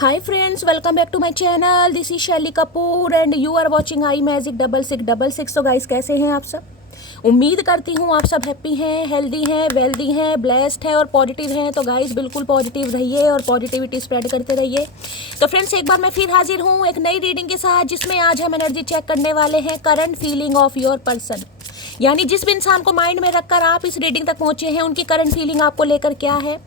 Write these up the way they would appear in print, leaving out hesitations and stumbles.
Hi friends, welcome back to my channel. This is शैली Kapoor and you are watching I magic 6666। तो guys कैसे हैं आप सब? उम्मीद करती हूँ आप सब हैप्पी हैं, हेल्दी हैं, वेल्दी हैं, ब्लेस्ड हैं और पॉजिटिव हैं। तो गाइस बिल्कुल पॉजिटिव रहिए और पॉजिटिविटी स्प्रेड करते रहिए। तो फ्रेंड्स एक बार मैं फिर हाजिर हूँ एक नई रीडिंग के साथ, जिसमें आज हम एनर्जी चेक करने वाले हैं current feeling of your person. यानी जिस भी इंसान को माइंड में रखकर आप इस रीडिंग तक पहुंचे हैं, उनकी करंट फीलिंग आपको लेकर क्या है,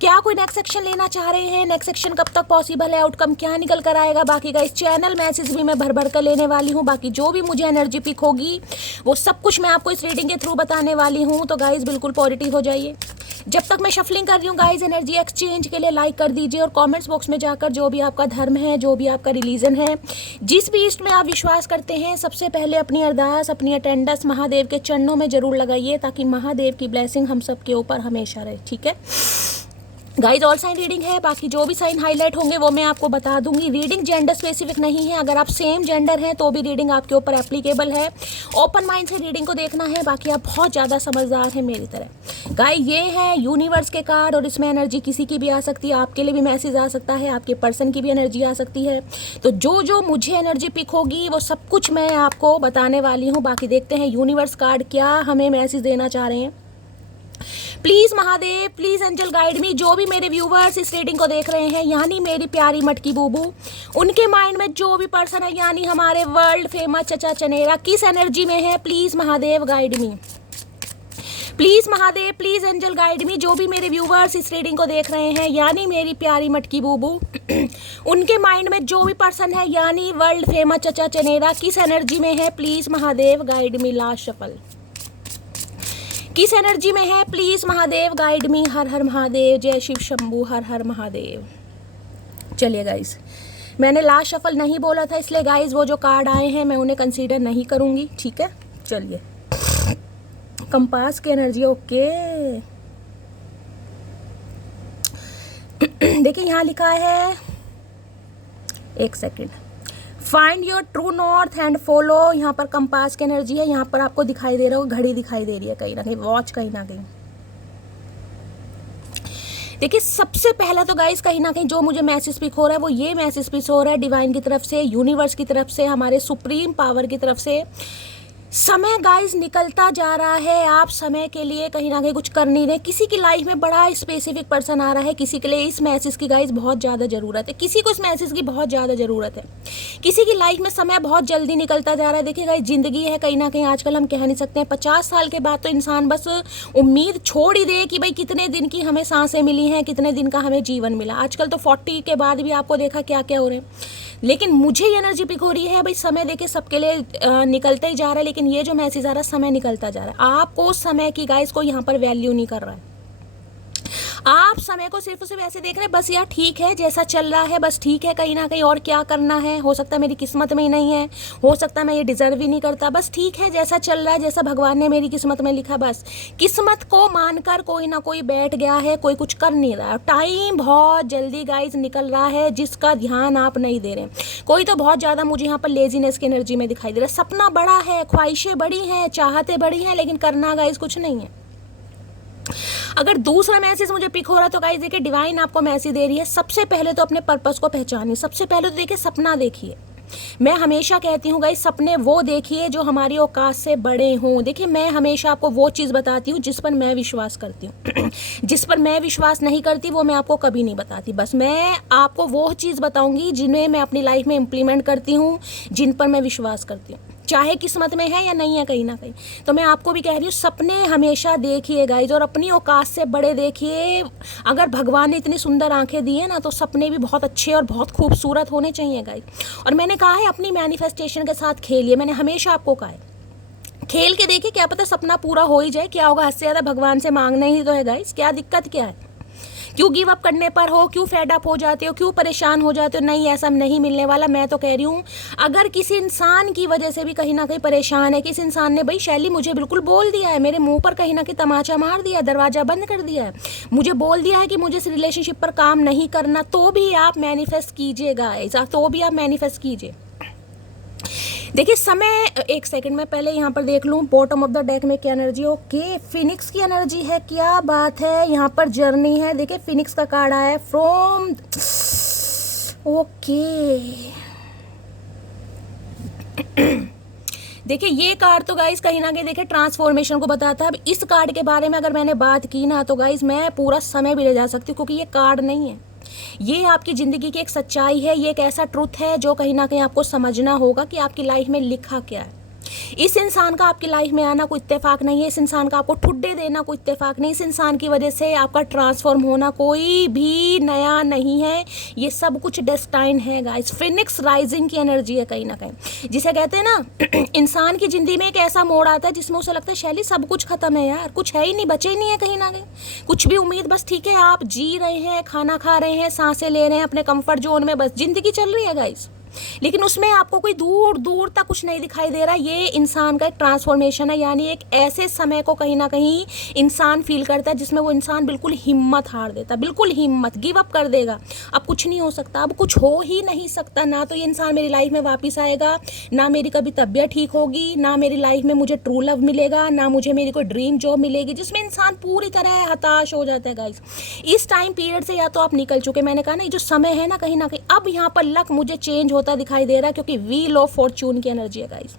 क्या कोई नेक्स्ट सेक्शन लेना चाह रहे हैं, नेक्स्ट सेक्शन कब तक पॉसिबल है, आउटकम क्या निकल कर आएगा। बाकी का इस चैनल मैसेज भी मैं भर भर कर लेने वाली हूँ। बाकी जो भी मुझे एनर्जी पिक होगी वो सब कुछ मैं आपको इस रीडिंग के थ्रू बताने वाली हूँ। तो गाइज बिल्कुल पॉजिटिव हो जाइए। जब तक मैं शफलिंग कर रही हूँ गाइज, एनर्जी एक्सचेंज के लिए लाइक कर दीजिए और कमेंट्स बॉक्स में जाकर जो भी आपका धर्म है, जो भी आपका रिलीजन है, जिस भी इष्ट में आप विश्वास करते हैं, सबसे पहले अपनी अरदास, अपनी अटेंडेंस महादेव के चरणों में जरूर लगाइए, ताकि महादेव की ब्लेसिंग हम सब के ऊपर हमेशा रहे। ठीक है गाइज, ऑल साइन रीडिंग है। बाकी जो भी साइन हाईलाइट होंगे वो मैं आपको बता दूंगी। रीडिंग जेंडर स्पेसिफिक नहीं है। अगर आप सेम जेंडर हैं तो भी रीडिंग आपके ऊपर एप्लीकेबल है। ओपन माइंड से रीडिंग को देखना है। बाकी आप बहुत ज़्यादा समझदार हैं मेरी तरह। गाइज ये है यूनिवर्स के कार्ड और इसमें एनर्जी किसी की भी आ सकती है। आपके लिए भी मैसेज आ सकता है, आपके पर्सन की भी एनर्जी आ सकती है। तो जो मुझे एनर्जी पिक होगी वो सब कुछ मैं आपको बताने वाली हूँ। बाकी देखते हैं यूनिवर्स कार्ड क्या हमें मैसेज देना चाह रहे हैं। Please Mahadev, please angel guide me. जो भी मेरे व्यूवर्स इस रीडिंग को देख रहे हैं, यानी मेरी प्यारी मटकी बूबू, उनके माइंड में जो भी पर्सन है, यानी हमारे वर्ल्ड फेमस चचा चनेरा, किस एनर्जी में है, please Mahadev guide me. Please Mahadev, please angel guide me. जो भी मेरे व्यूवर्स इस रीडिंग को देख रहे हैं, यानी मेरी प्यारी मटकी बूबू, उनके माइंड में जो भी पर्सन है, यानी वर्ल्ड फेमस चचा चनेरा, किस एनर्जी में है, please Mahadev guide me. Last shuffle किस एनर्जी में है, प्लीज महादेव गाइड मी। हर हर महादेव, जय शिव शंभू, हर हर महादेव। चलिए गाइस, मैंने लास्ट शफल नहीं बोला था, इसलिए गाइस वो जो कार्ड आए हैं मैं उन्हें कंसीडर नहीं करूंगी। ठीक है, चलिए कंपास की एनर्जी। ओके देखिए यहाँ लिखा है, एक second, find your true north and follow. यहाँ पर कंपास की एनर्जी है। यहाँ पर आपको दिखाई दे रहा होगा, घड़ी दिखाई दे रही है कहीं ना कहीं, वॉच कहीं ना कहीं। देखिए सबसे पहला तो गाइस कहीं ना कहीं जो मुझे मैसेज पिक हो रहा है वो ये मैसेज पिक हो रहा है डिवाइन की तरफ से, यूनिवर्स की तरफ से, हमारे सुप्रीम पावर की तरफ से। समय गाइस निकलता जा रहा है, आप समय के लिए कहीं ना कहीं कुछ कर नहीं रहे। किसी की लाइफ में बड़ा स्पेसिफिक पर्सन आ रहा है, किसी के लिए इस मैसेज की गाइस बहुत ज़्यादा ज़रूरत है, किसी को इस मैसेज की बहुत ज़्यादा ज़रूरत है। किसी की लाइफ में समय बहुत जल्दी निकलता जा रहा है। देखिए गाइस, ज़िंदगी है कहीं ना कहीं, आजकल हम कह नहीं सकते हैं 50 साल के बाद तो इंसान बस उम्मीद छोड़ ही दे कि भाई कितने दिन की हमें सांसें मिली हैं, कितने दिन का हमें जीवन मिला। आजकल तो 40 के बाद भी आपको देखा क्या क्या हो रहे हैं। लेकिन मुझे ये एनर्जी पिक हो रही है भाई, समय देखिए सबके लिए निकलता ही जा रहा है, लेकिन ये जो मैसेज आ रहा है समय निकलता जा रहा है। आपको समय की गाइस को यहाँ पर वैल्यू नहीं कर रहा है। आप समय को सिर्फ ऐसे देख रहे हैं, बस यार ठीक है जैसा चल रहा है, बस ठीक है कहीं ना कहीं, और क्या करना है, हो सकता है मेरी किस्मत में ही नहीं है, हो सकता है मैं ये डिजर्व ही नहीं करता, बस ठीक है जैसा चल रहा है, जैसा भगवान ने मेरी किस्मत में लिखा। बस किस्मत को मानकर कोई ना कोई बैठ गया है, कोई कुछ कर नहीं रहा। टाइम बहुत जल्दी गाइज निकल रहा है, जिसका ध्यान आप नहीं दे रहे। कोई तो बहुत ज़्यादा मुझे यहाँ पर लेजीनेस की एनर्जी में दिखाई दे रहा है। सपना बड़ा है, ख्वाहिशें बड़ी हैं, चाहते बड़ी हैं, लेकिन करना गाइज कुछ नहीं है। अगर दूसरा मैसेज मुझे पिक हो रहा है तो गाइस देखिए डिवाइन आपको मैसेज दे रही है, सबसे पहले तो अपने पर्पस को पहचानिए। सबसे पहले तो देखिए सपना देखिए। मैं हमेशा कहती हूँ गाइस, सपने वो देखिए जो हमारी औकात से बड़े हों। देखिए मैं हमेशा आपको वो चीज़ बताती हूँ जिस पर मैं विश्वास करती हूँ। जिस पर मैं विश्वास नहीं करती वो मैं आपको कभी नहीं बताती। बस मैं आपको वो चीज़ बताऊँगी जिन्हें मैं अपनी लाइफ में इम्प्लीमेंट करती हूँ, जिन पर मैं विश्वास करती हूँ, चाहे किस्मत में है या नहीं है कहीं ना कहीं। तो मैं आपको भी कह रही हूँ, सपने हमेशा देखिए गाइज, और अपनी औकात से बड़े देखिए। अगर भगवान ने इतनी सुंदर आंखें दी है ना, तो सपने भी बहुत अच्छे और बहुत खूबसूरत होने चाहिए गाइज। और मैंने कहा है अपनी मैनिफेस्टेशन के साथ खेलिए, मैंने हमेशा आपको कहा है खेल के देखिए, क्या पता सपना पूरा हो ही जाए। क्या होगा, हद से ज़्यादा भगवान से मांगना ही तो है गाइज, क्या दिक्कत क्या है। क्यों गिव अप करने पर हो, क्यों फेड अप हो जाते हो, क्यों परेशान हो जाते हो। नहीं, ऐसा नहीं मिलने वाला। मैं तो कह रही हूँ, अगर किसी इंसान की वजह से भी कहीं ना कहीं परेशान है, किसी इंसान ने भाई शैली मुझे बिल्कुल बोल दिया है, मेरे मुंह पर कहीं ना कहीं तमाचा मार दिया, दरवाजा बंद कर दिया है, मुझे बोल दिया है कि मुझे इस रिलेशनशिप पर काम नहीं करना, तो भी आप मैनिफेस्ट कीजिएगा, ऐसा तो भी आप मैनिफेस्ट कीजिए। देखिए समय, एक सेकंड में पहले यहाँ पर देख लूँ बॉटम ऑफ द डेक में क्या एनर्जी। ओके, फिनिक्स की एनर्जी है, क्या बात है। यहाँ पर जर्नी है। देखिए फिनिक्स का कार्ड आया है फ्रॉम ओके। देखिए ये कार्ड तो गाइस कहीं ना कहीं देखिए ट्रांसफॉर्मेशन को बताता है। अब इस कार्ड के बारे में अगर मैंने बात की ना तो गाइस मैं पूरा समय भी ले जा सकती हूँ, क्योंकि ये कार्ड नहीं है, ये आपकी ज़िंदगी की एक सच्चाई है, ये एक ऐसा ट्रुथ है जो कहीं ना कहीं आपको समझना होगा कि आपकी लाइफ में लिखा क्या है। इस इंसान का आपकी लाइफ में आना कोई इत्तेफाक नहीं है, इस इंसान का आपको ठुड्डे देना कोई इत्तेफाक नहीं, इस इंसान की वजह से आपका ट्रांसफॉर्म होना कोई भी नया नहीं है, ये सब कुछ डेस्टाइन है गाइस। फिनिक्स राइजिंग की एनर्जी है कहीं ना कहीं, जिसे कहते हैं ना इंसान की ज़िंदगी में एक ऐसा मोड़ आता है जिसमें उसे लगता है शैली सब कुछ खत्म है यार, कुछ है ही नहीं, बचे ही नहीं है कहीं ना कहीं कुछ भी उम्मीद, बस ठीक है आप जी रहे हैं, खाना खा रहे हैं, सांसें ले रहे हैं अपने कंफर्ट जोन में, बस ज़िंदगी चल रही है गाइस, लेकिन उसमें आपको कोई दूर दूर तक कुछ नहीं दिखाई दे रहा। ये इंसान का एक ट्रांसफॉर्मेशन है, यानी एक ऐसे समय को कहीं ना कहीं इंसान फील करता है जिसमें वो इंसान बिल्कुल हिम्मत हार देता, बिल्कुल हिम्मत गिव अप कर देगा, अब कुछ नहीं हो सकता, अब कुछ हो ही नहीं सकता, ना तो ये इंसान मेरी लाइफ में वापस आएगा, ना मेरी कभी तबीयत ठीक होगी, ना मेरी लाइफ में मुझे ट्रू लव मिलेगा, ना मुझे मेरी कोई ड्रीम जॉब मिलेगी, जिसमें इंसान पूरी तरह हताश हो जाता है गाइस। इस टाइम पीरियड से या तो आप निकल चुके, मैंने कहा ना ये जो समय है ना कहीं अब यहाँ पर लक मुझे चेंज होता दिखाई दे रहा है, क्योंकि व्हील ऑफ फॉर्चून की एनर्जी है गाइस।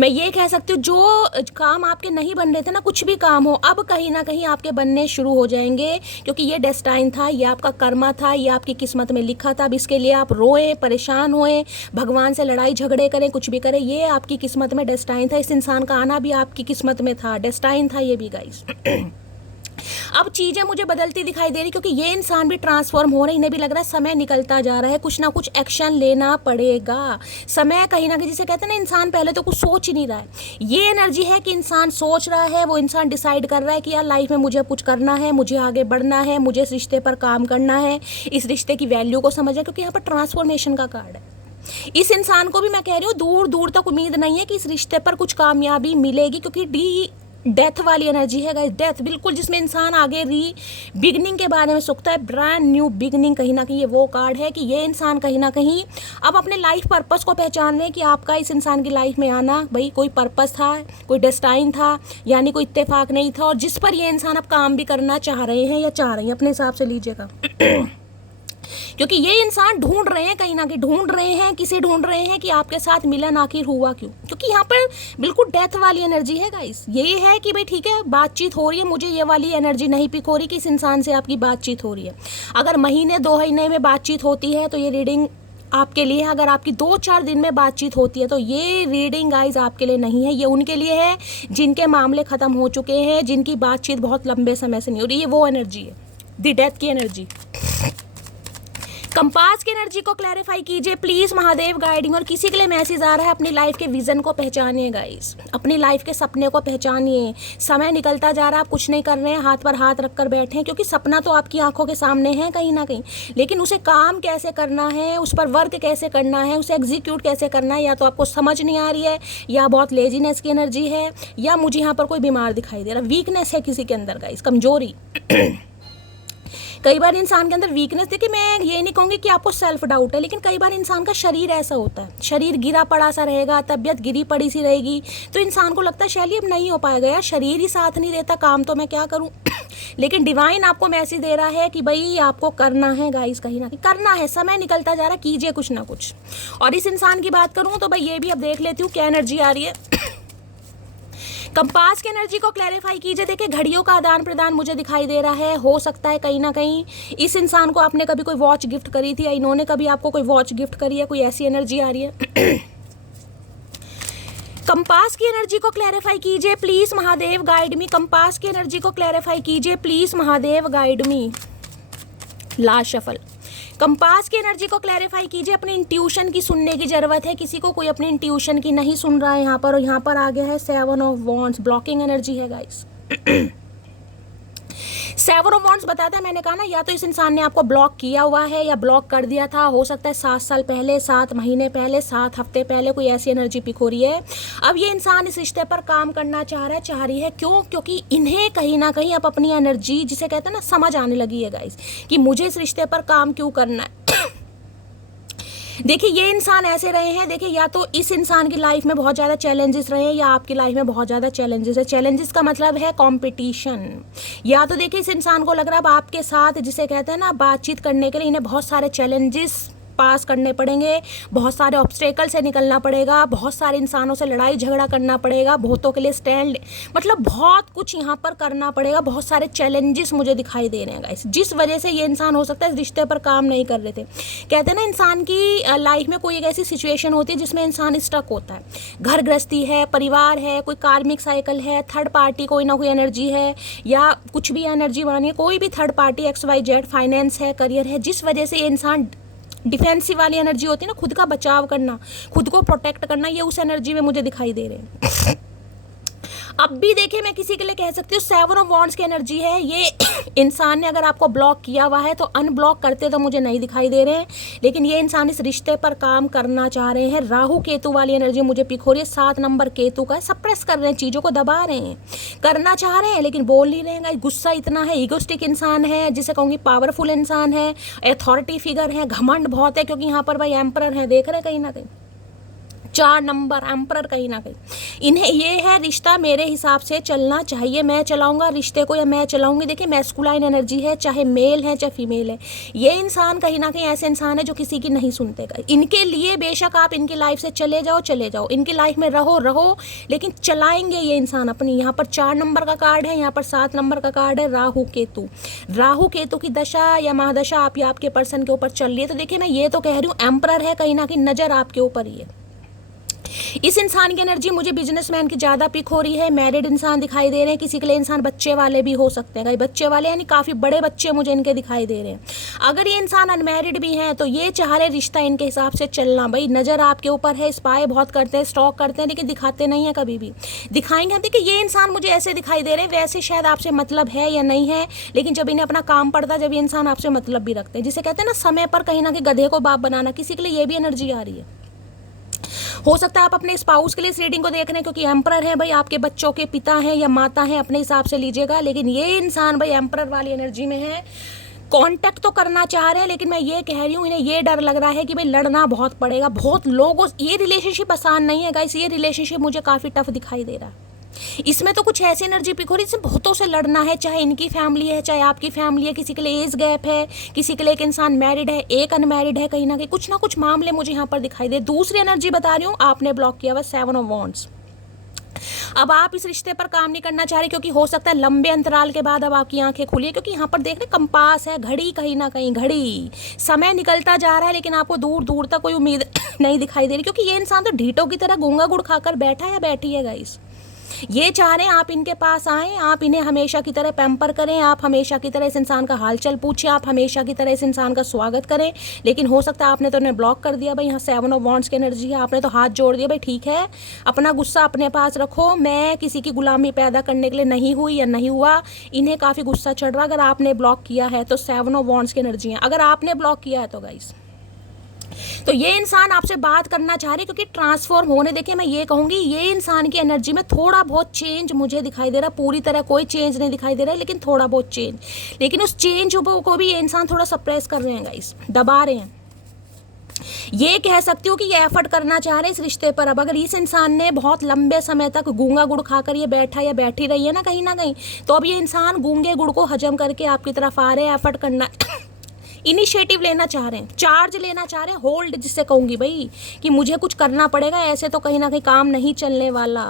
मैं ये कह सकती हूँ जो काम आपके नहीं बन रहे थे ना, कुछ भी काम हो, अब कहीं ना कहीं आपके बनने शुरू हो जाएंगे, क्योंकि ये डेस्टाइन था, ये आपका कर्मा था, ये आपकी किस्मत में लिखा था। अब इसके लिए आप रोएं, परेशान होएं, भगवान से लड़ाई झगड़े करें, कुछ भी करें, ये आपकी किस्मत में डेस्टाइन था। इस इंसान का आना भी आपकी किस्मत में था, डेस्टाइन था ये भी गाइस। अब चीज़ें मुझे बदलती दिखाई दे रही, क्योंकि ये इंसान भी ट्रांसफॉर्म हो रहे, इन्हें भी लग रहा है समय निकलता जा रहा है, कुछ ना कुछ एक्शन लेना पड़ेगा। समय कहीं ना कहीं जिसे कहते हैं ना इंसान पहले तो कुछ सोच ही नहीं रहा है, ये एनर्जी है कि इंसान सोच रहा है, वो इंसान डिसाइड कर रहा है कि यार लाइफ में मुझे कुछ करना है, मुझे आगे बढ़ना है, मुझे इस रिश्ते पर काम करना है, इस रिश्ते की वैल्यू को समझना, क्योंकि यहाँ पर ट्रांसफॉर्मेशन का कार्ड है। इस इंसान को भी मैं कह रही हूँ दूर दूर तक उम्मीद नहीं है कि इस रिश्ते पर कुछ कामयाबी मिलेगी, क्योंकि डेथ वाली एनर्जी है गाइस, डेथ बिल्कुल, जिसमें इंसान आगे री बिगनिंग के बारे में सोचता है, ब्रांड न्यू बिगनिंग। कहीं ना कहीं ये वो कार्ड है कि ये इंसान कहीं ना कहीं अब अपने लाइफ पर्पस को पहचान रहे हैं कि आपका इस इंसान की लाइफ में आना भाई कोई पर्पस था, कोई डेस्टाइन था, यानी कोई इत्तेफाक नहीं था, और जिस पर ये इंसान अब काम भी करना चाह रहे हैं या चाह रही हैं, अपने हिसाब से लीजिएगा। क्योंकि ये इंसान ढूंढ रहे हैं, कहीं ना कहीं ढूंढ रहे हैं, किसे ढूंढ रहे हैं कि आपके साथ मिलन आखिर हुआ क्यों, क्योंकि यहाँ पर बिल्कुल डेथ वाली एनर्जी है गाइस। ये है कि भाई ठीक है बातचीत हो रही है, मुझे ये वाली एनर्जी नहीं पिक हो रही कि इस इंसान से आपकी बातचीत हो रही है। अगर महीने 2 महीने में बातचीत होती है तो ये रीडिंग आपके लिए है, अगर आपकी 2-4 दिन में बातचीत होती है तो ये रीडिंग गाइस आपके लिए नहीं है, ये उनके लिए है जिनके मामले ख़त्म हो चुके हैं, जिनकी बातचीत बहुत लंबे समय से नहीं हो रही, ये वो एनर्जी है, द डेथ की एनर्जी। कंपास की एनर्जी को क्लैरिफाई कीजिए प्लीज महादेव गाइडिंग। और किसी के लिए मैसेज आ रहा है, अपनी लाइफ के विजन को पहचानिए गाइस, अपनी लाइफ के सपने को पहचानिए। समय निकलता जा रहा है, आप कुछ नहीं कर रहे हैं, हाथ पर हाथ रखकर बैठे हैं, क्योंकि सपना तो आपकी आंखों के सामने है कहीं ना कहीं, लेकिन उसे काम कैसे करना है, उस पर वर्क कैसे करना है, उसे एग्जीक्यूट कैसे करना है, या तो आपको समझ नहीं आ रही है, या बहुत लेजीनेस की एनर्जी है, या मुझे यहाँ पर कोई बीमार दिखाई दे रहा, वीकनेस है किसी के अंदर गाइस, कमजोरी। कई बार इंसान के अंदर वीकनेस, देखिए मैं ये नहीं कहूँगी कि आपको सेल्फ डाउट है, लेकिन कई बार इंसान का शरीर ऐसा होता है, शरीर गिरा पड़ा सा रहेगा, तबीयत गिरी पड़ी सी रहेगी, तो इंसान को लगता है शैली अब नहीं हो पाएगा यार, शरीर ही साथ नहीं देता, काम तो मैं क्या करूँ। लेकिन डिवाइन आपको मैसेज दे रहा है कि भाई आपको करना है गाइस, कहीं ना कहीं करना है, समय निकलता जा रहा, कीजिए कुछ ना कुछ। और इस इंसान की बात करूँ तो भाई ये भी अब देख लेती हूँ क्या एनर्जी आ रही है। कंपास की एनर्जी को क्लैरिफाई कीजिए। देखिए घड़ियों का आदान प्रदान मुझे दिखाई दे रहा है, हो सकता है कहीं ना कहीं इस इंसान को आपने कभी कोई वॉच गिफ्ट करी थी, या इन्होंने कभी आपको कोई वॉच गिफ्ट करी है, कोई ऐसी एनर्जी आ रही है। कंपास की एनर्जी को क्लैरिफाई कीजिए please Mahadev guide me. Compass की एनर्जी को क्लैरिफाई कीजिए please Mahadev guide me. Last shuffle. Compass की एनर्जी को क्लैरिफाई कीजिए, अपनी इंट्यूशन की सुनने की जरूरत है, किसी को कोई अपनी इंट्यूशन की नहीं सुन रहा है यहाँ पर, और यहाँ पर आ गया है 7 ऑफ वॉन्ड्स, ब्लॉकिंग एनर्जी है गाइस। 7 ऑफ वॉन्ड्स बताता है, मैंने कहा ना या तो इस इंसान ने आपको ब्लॉक किया हुआ है या ब्लॉक कर दिया था, हो सकता है 7 साल पहले, 7 महीने पहले, 7 हफ्ते पहले, कोई ऐसी एनर्जी पिक हो रही है। अब ये इंसान इस रिश्ते पर काम करना चाह रही है, क्यों? क्योंकि इन्हें कहीं ना कहीं अब अपनी एनर्जी जिसे कहते हैं ना समझ आने लगी है गाइस, कि मुझे इस रिश्ते पर काम क्यों करना है। देखिए ये इंसान ऐसे रहे हैं, देखिए या तो इस इंसान की लाइफ में बहुत ज़्यादा चैलेंजेस रहे हैं या आपकी लाइफ में बहुत ज़्यादा चैलेंजेस है। चैलेंजेस का मतलब है कंपटीशन। या तो देखिए इस इंसान को लग रहा है अब आपके साथ, जिसे कहते हैं ना, बातचीत करने के लिए इन्हें बहुत सारे चैलेंजेस पास करने पड़ेंगे, बहुत सारे ऑब्स्टेकल से निकलना पड़ेगा, बहुत सारे इंसानों से लड़ाई झगड़ा करना पड़ेगा, बहुतों के लिए स्टैंड, मतलब बहुत कुछ यहाँ पर करना पड़ेगा। बहुत सारे चैलेंजेस मुझे दिखाई दे रहे हैं गाइस, जिस वजह से ये इंसान हो सकता है इस रिश्ते पर काम नहीं कर रहे थे। कहते हैं ना इंसान की लाइफ में कोई एक ऐसी सिचुएशन होती है जिसमें इंसान स्टक होता है। घर गृहस्थी है, परिवार है, कोई कार्मिक साइकिल है, थर्ड पार्टी कोई ना कोई एनर्जी है, या कुछ भी एनर्जी मानिए, कोई भी थर्ड पार्टी XYZ, फाइनेंस है, करियर है, जिस वजह से ये इंसान डिफेंसिव वाली एनर्जी होती है ना, खुद का बचाव करना, खुद को प्रोटेक्ट करना, ये उस एनर्जी में मुझे दिखाई दे रहे हैं। अब भी देखिए मैं किसी के लिए कह सकती हूँ 7 ऑफ वॉन्ड्स की एनर्जी है। ये इंसान ने अगर आपको ब्लॉक किया हुआ है तो अनब्लॉक करते तो मुझे नहीं दिखाई दे रहे हैं, लेकिन ये इंसान इस रिश्ते पर काम करना चाह रहे हैं। राहु केतु वाली एनर्जी मुझे पिक हो रही है, 7 नंबर केतु का है। सप्रेस कर रहे हैं, चीज़ों को दबा रहे हैं, करना चाह रहे हैं लेकिन बोल नहीं रहेंगे। गुस्सा इतना है, ईगोस्टिक इंसान है, जिसे कहूँगी पावरफुल इंसान है, अथॉरिटी फिगर है, घमंड बहुत है, क्योंकि यहाँ पर भाई एम्परर है, देख रहे हैं कहीं ना कहीं 4 नंबर एम्परर कहीं ना कहीं। इन्हें ये है रिश्ता मेरे हिसाब से चलना चाहिए, मैं चलाऊंगा रिश्ते को या मैं चलाऊंगी। देखिए मैस्कुलाइन एनर्जी है, चाहे मेल है चाहे फीमेल है। ये इंसान कहीं ना कहीं ऐसे इंसान है जो किसी की नहीं सुनते। इनके लिए बेशक आप इनकी लाइफ से चले जाओ, इनकी लाइफ में रहो, लेकिन चलाएंगे ये इंसान अपनी। यहाँ पर 4 नंबर का कार्ड है, यहाँ पर 7 नंबर का कार्ड है, राहु केतु की दशा या महादशा आप या आपके पर्सन के ऊपर चल रही है। तो देखिए मैं ये तो कह रही हूँ एम्परर है, कहीं ना कहीं नजर आपके ऊपर ही है। इस इंसान की एनर्जी मुझे बिजनेसमैन की ज़्यादा पिक हो रही है। मैरिड इंसान दिखाई दे रहे हैं, किसी के लिए इंसान बच्चे वाले भी हो सकते हैं। कई बच्चे वाले यानी काफ़ी बड़े बच्चे मुझे इनके दिखाई दे रहे हैं। अगर ये इंसान अनमैरिड भी हैं तो ये चाह रहे रिश्ता इनके हिसाब से चलना। भाई नज़र आपके ऊपर है, स्पाई बहुत करते हैं, स्टॉक करते हैं, लेकिन दिखाते नहीं है, कभी भी दिखाएंगे हम। देखिए ये इंसान मुझे ऐसे दिखाई दे रहे हैं, वैसे शायद आपसे मतलब है या नहीं है, लेकिन जब इन्हें अपना काम पड़ता है, जब ये इंसान आपसे मतलब भी रखते हैं, जिसे कहते हैं ना समय पर कहीं ना कहीं गधे को बाप बनाना, किसी के लिए ये भी एनर्जी आ रही है। हो सकता है आप अपने स्पाउस के लिए इस रीडिंग को देख रहे हैं क्योंकि एम्परर है, भाई आपके बच्चों के पिता हैं या माता हैं, अपने हिसाब से लीजिएगा। लेकिन ये इंसान भाई एम्परर वाली एनर्जी में है, कांटेक्ट तो करना चाह रहे हैं, लेकिन मैं ये कह रही हूँ इन्हें ये डर लग रहा है कि भाई लड़ना बहुत पड़ेगा, बहुत लोगों। ये रिलेशनशिप आसान नहीं है गाइस, ये रिलेशनशिप मुझे काफ़ी टफ दिखाई दे रहा है। इसमें तो कुछ ऐसी एनर्जी पिक हो रही है, इसमें बहुतों से लड़ना है, चाहे इनकी फैमिली है चाहे आपकी फैमिली है, किसी के लिए एज गैप है, किसी के लिए एक इंसान मैरिड है, एक अनमैरिड है, कहीं ना कुछ मामले मुझे यहाँ पर दिखाई दे। दूसरी एनर्जी बता रही हूँ, आपने ब्लॉक किया हुआ 7 ऑफ वॉन्ड्स। अब आप इस रिश्ते पर काम नहीं करना चाह रहे क्योंकि हो सकता है लंबे अंतराल के बाद अब आपकी आंखें खुली है, क्योंकि यहाँ पर देख रहे कंपास है, घड़ी, कहीं ना कहीं घड़ी, समय निकलता जा रहा है, लेकिन आपको दूर दूर तक कोई उम्मीद नहीं दिखाई दे रही, क्योंकि ये इंसान तो ढीठों की तरह गूंगा गुड़ खाकर बैठा या बैठी है गाइस। ये चाह रहे हैं आप इनके पास आएँ, आप इन्हें हमेशा की तरह पैम्पर करें, आप हमेशा की तरह इस इंसान का हालचाल पूछें, आप हमेशा की तरह इस इंसान का स्वागत करें। लेकिन हो सकता है आपने तो उन्हें ब्लॉक कर दिया। भाई यहाँ 7 ऑफ वॉन्ड्स की एनर्जी है, आपने तो हाथ जोड़ दिया। भाई ठीक है, अपना गुस्सा अपने पास रखो, मैं किसी की गुलामी पैदा करने के लिए नहीं हुई या नहीं हुआ। इन्हें काफ़ी गुस्सा चढ़ रहा। अगर आपने ब्लॉक किया है तो 7 ऑफ वॉन्ड्स की एनर्जी है। अगर आपने ब्लॉक किया है तो गाइस, तो ये इंसान आपसे बात करना चाह रहे, क्योंकि ट्रांसफॉर्म होने, देखिए मैं ये कहूँगी ये इंसान की एनर्जी में थोड़ा बहुत चेंज मुझे दिखाई दे रहा है। पूरी तरह कोई चेंज नहीं दिखाई दे रहा है, लेकिन थोड़ा बहुत चेंज। लेकिन उस चेंज को भी ये इंसान थोड़ा सप्रेस कर रहे हैं गाइस, दबा रहे हैं। ये कह सकती हूँ कि ये एफर्ट करना चाह रहे हैं इस रिश्ते पर। अब अगर इस इंसान ने बहुत लंबे समय तक गूंगा गुड़ खाकर ये बैठा या बैठी रही है ना कहीं ना कहीं, तो अब ये इंसान गूंगे गुड़ को हजम करके आपकी तरफ आ रहे हैं। एफर्ट करना, इनिशिएटिव लेना चाह रहे हैं, चार्ज लेना चाह रहे हैं, होल्ड जिससे कहूँगी भाई कि मुझे कुछ करना पड़ेगा, ऐसे तो कहीं ना कहीं काम नहीं चलने वाला।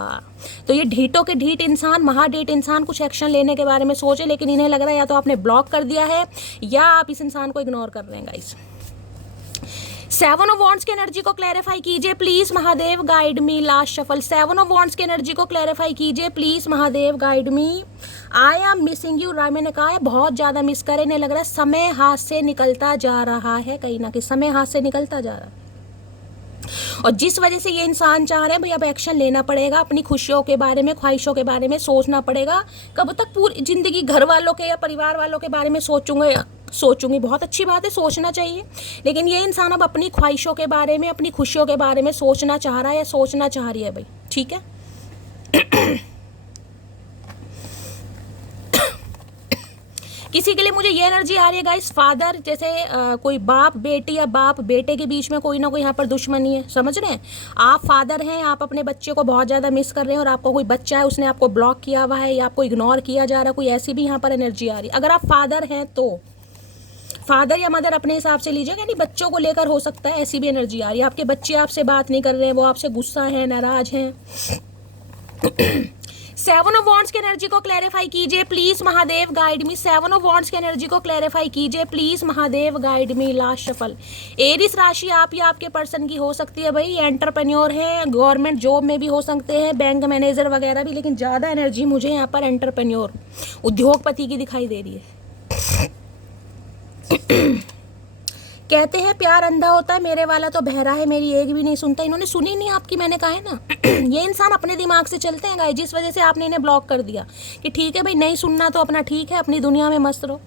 तो ये ढीठों के ढीठ इंसान, महाडेट इंसान कुछ एक्शन लेने के बारे में सोचे, लेकिन इन्हें लग रहा है या तो आपने ब्लॉक कर दिया है या आप इस इंसान को इग्नोर कर रहे हैं गाइस। 7 ऑफ वॉन्ड्स की एनर्जी को क्लैरिफाई कीजिए please, Mahadev guide me. Last shuffle 7 of wands की एनर्जी को क्लैरिफाई कीजिए please, Mahadev guide me. I am missing you. मैंने कहा है बहुत ज़्यादा मिस करे, इन्हें लग रहा है समय हाथ से निकलता जा रहा है, कहीं ना कहीं समय हाथ से निकलता जा रहा है। और जिस वजह से ये इंसान चाह रहे हैं भाई अब एक्शन लेना पड़ेगा, अपनी खुशियों के बारे में, ख्वाहिशों के बारे में सोचना पड़ेगा। कब तक पूरी जिंदगी घर वालों के या परिवार वालों के बारे में सोचूंगी, बहुत अच्छी बात है, सोचना चाहिए, लेकिन ये इंसान अब अपनी ख्वाहिशों के बारे में, अपनी खुशियों के बारे में सोचना चाह रहा है या सोचना चाह रही है भाई, ठीक है। किसी के लिए मुझे ये एनर्जी आ रही है गाइस, फादर जैसे कोई बाप बेटी या बाप बेटे के बीच में कोई ना कोई यहाँ पर दुश्मनी है, समझ रहे हैं। आप फादर हैं, आप अपने बच्चे को बहुत ज़्यादा मिस कर रहे हैं और आपको कोई बच्चा है उसने आपको ब्लॉक किया हुआ है या आपको इग्नोर किया जा रहा है, कोई ऐसी भी यहाँ पर एनर्जी आ रही है। अगर आप फादर हैं तो फादर या मदर अपने हिसाब से लीजिएगा, यानी बच्चों को लेकर हो सकता है ऐसी भी एनर्जी आ रही है। आपके बच्चे आपसे बात नहीं कर रहे हैं, वो आपसे गुस्सा है, नाराज हैं। 7 ऑफ वॉन्ड्स की एनर्जी को क्लैरिफाई कीजिए please Mahadev, guide me. 7 of wands की एनर्जी को क्लैरिफाई कीजिए please Mahadev, guide me. Last shuffle. Aries राशि आप या आपके पर्सन की हो सकती है भाई, एंटरप्रेन्योर है, गवर्नमेंट जॉब में भी हो सकते हैं, बैंक मैनेजर वगैरह भी, लेकिन ज़्यादा एनर्जी मुझे यहाँ पर एंटरप्रेन्योर उद्योगपति की दिखाई दे रही है। कहते हैं प्यार अंधा होता है, मेरे वाला तो बहरा है, मेरी एक भी नहीं सुनता। इन्होंने सुनी नहीं आपकी, मैंने कहा है ना। ये इंसान अपने दिमाग से चलते हैं गाइस, जिस वजह से आपने इन्हें ब्लॉक कर दिया कि ठीक है भाई नहीं सुनना तो अपना ठीक है, अपनी दुनिया में मस्त रहो।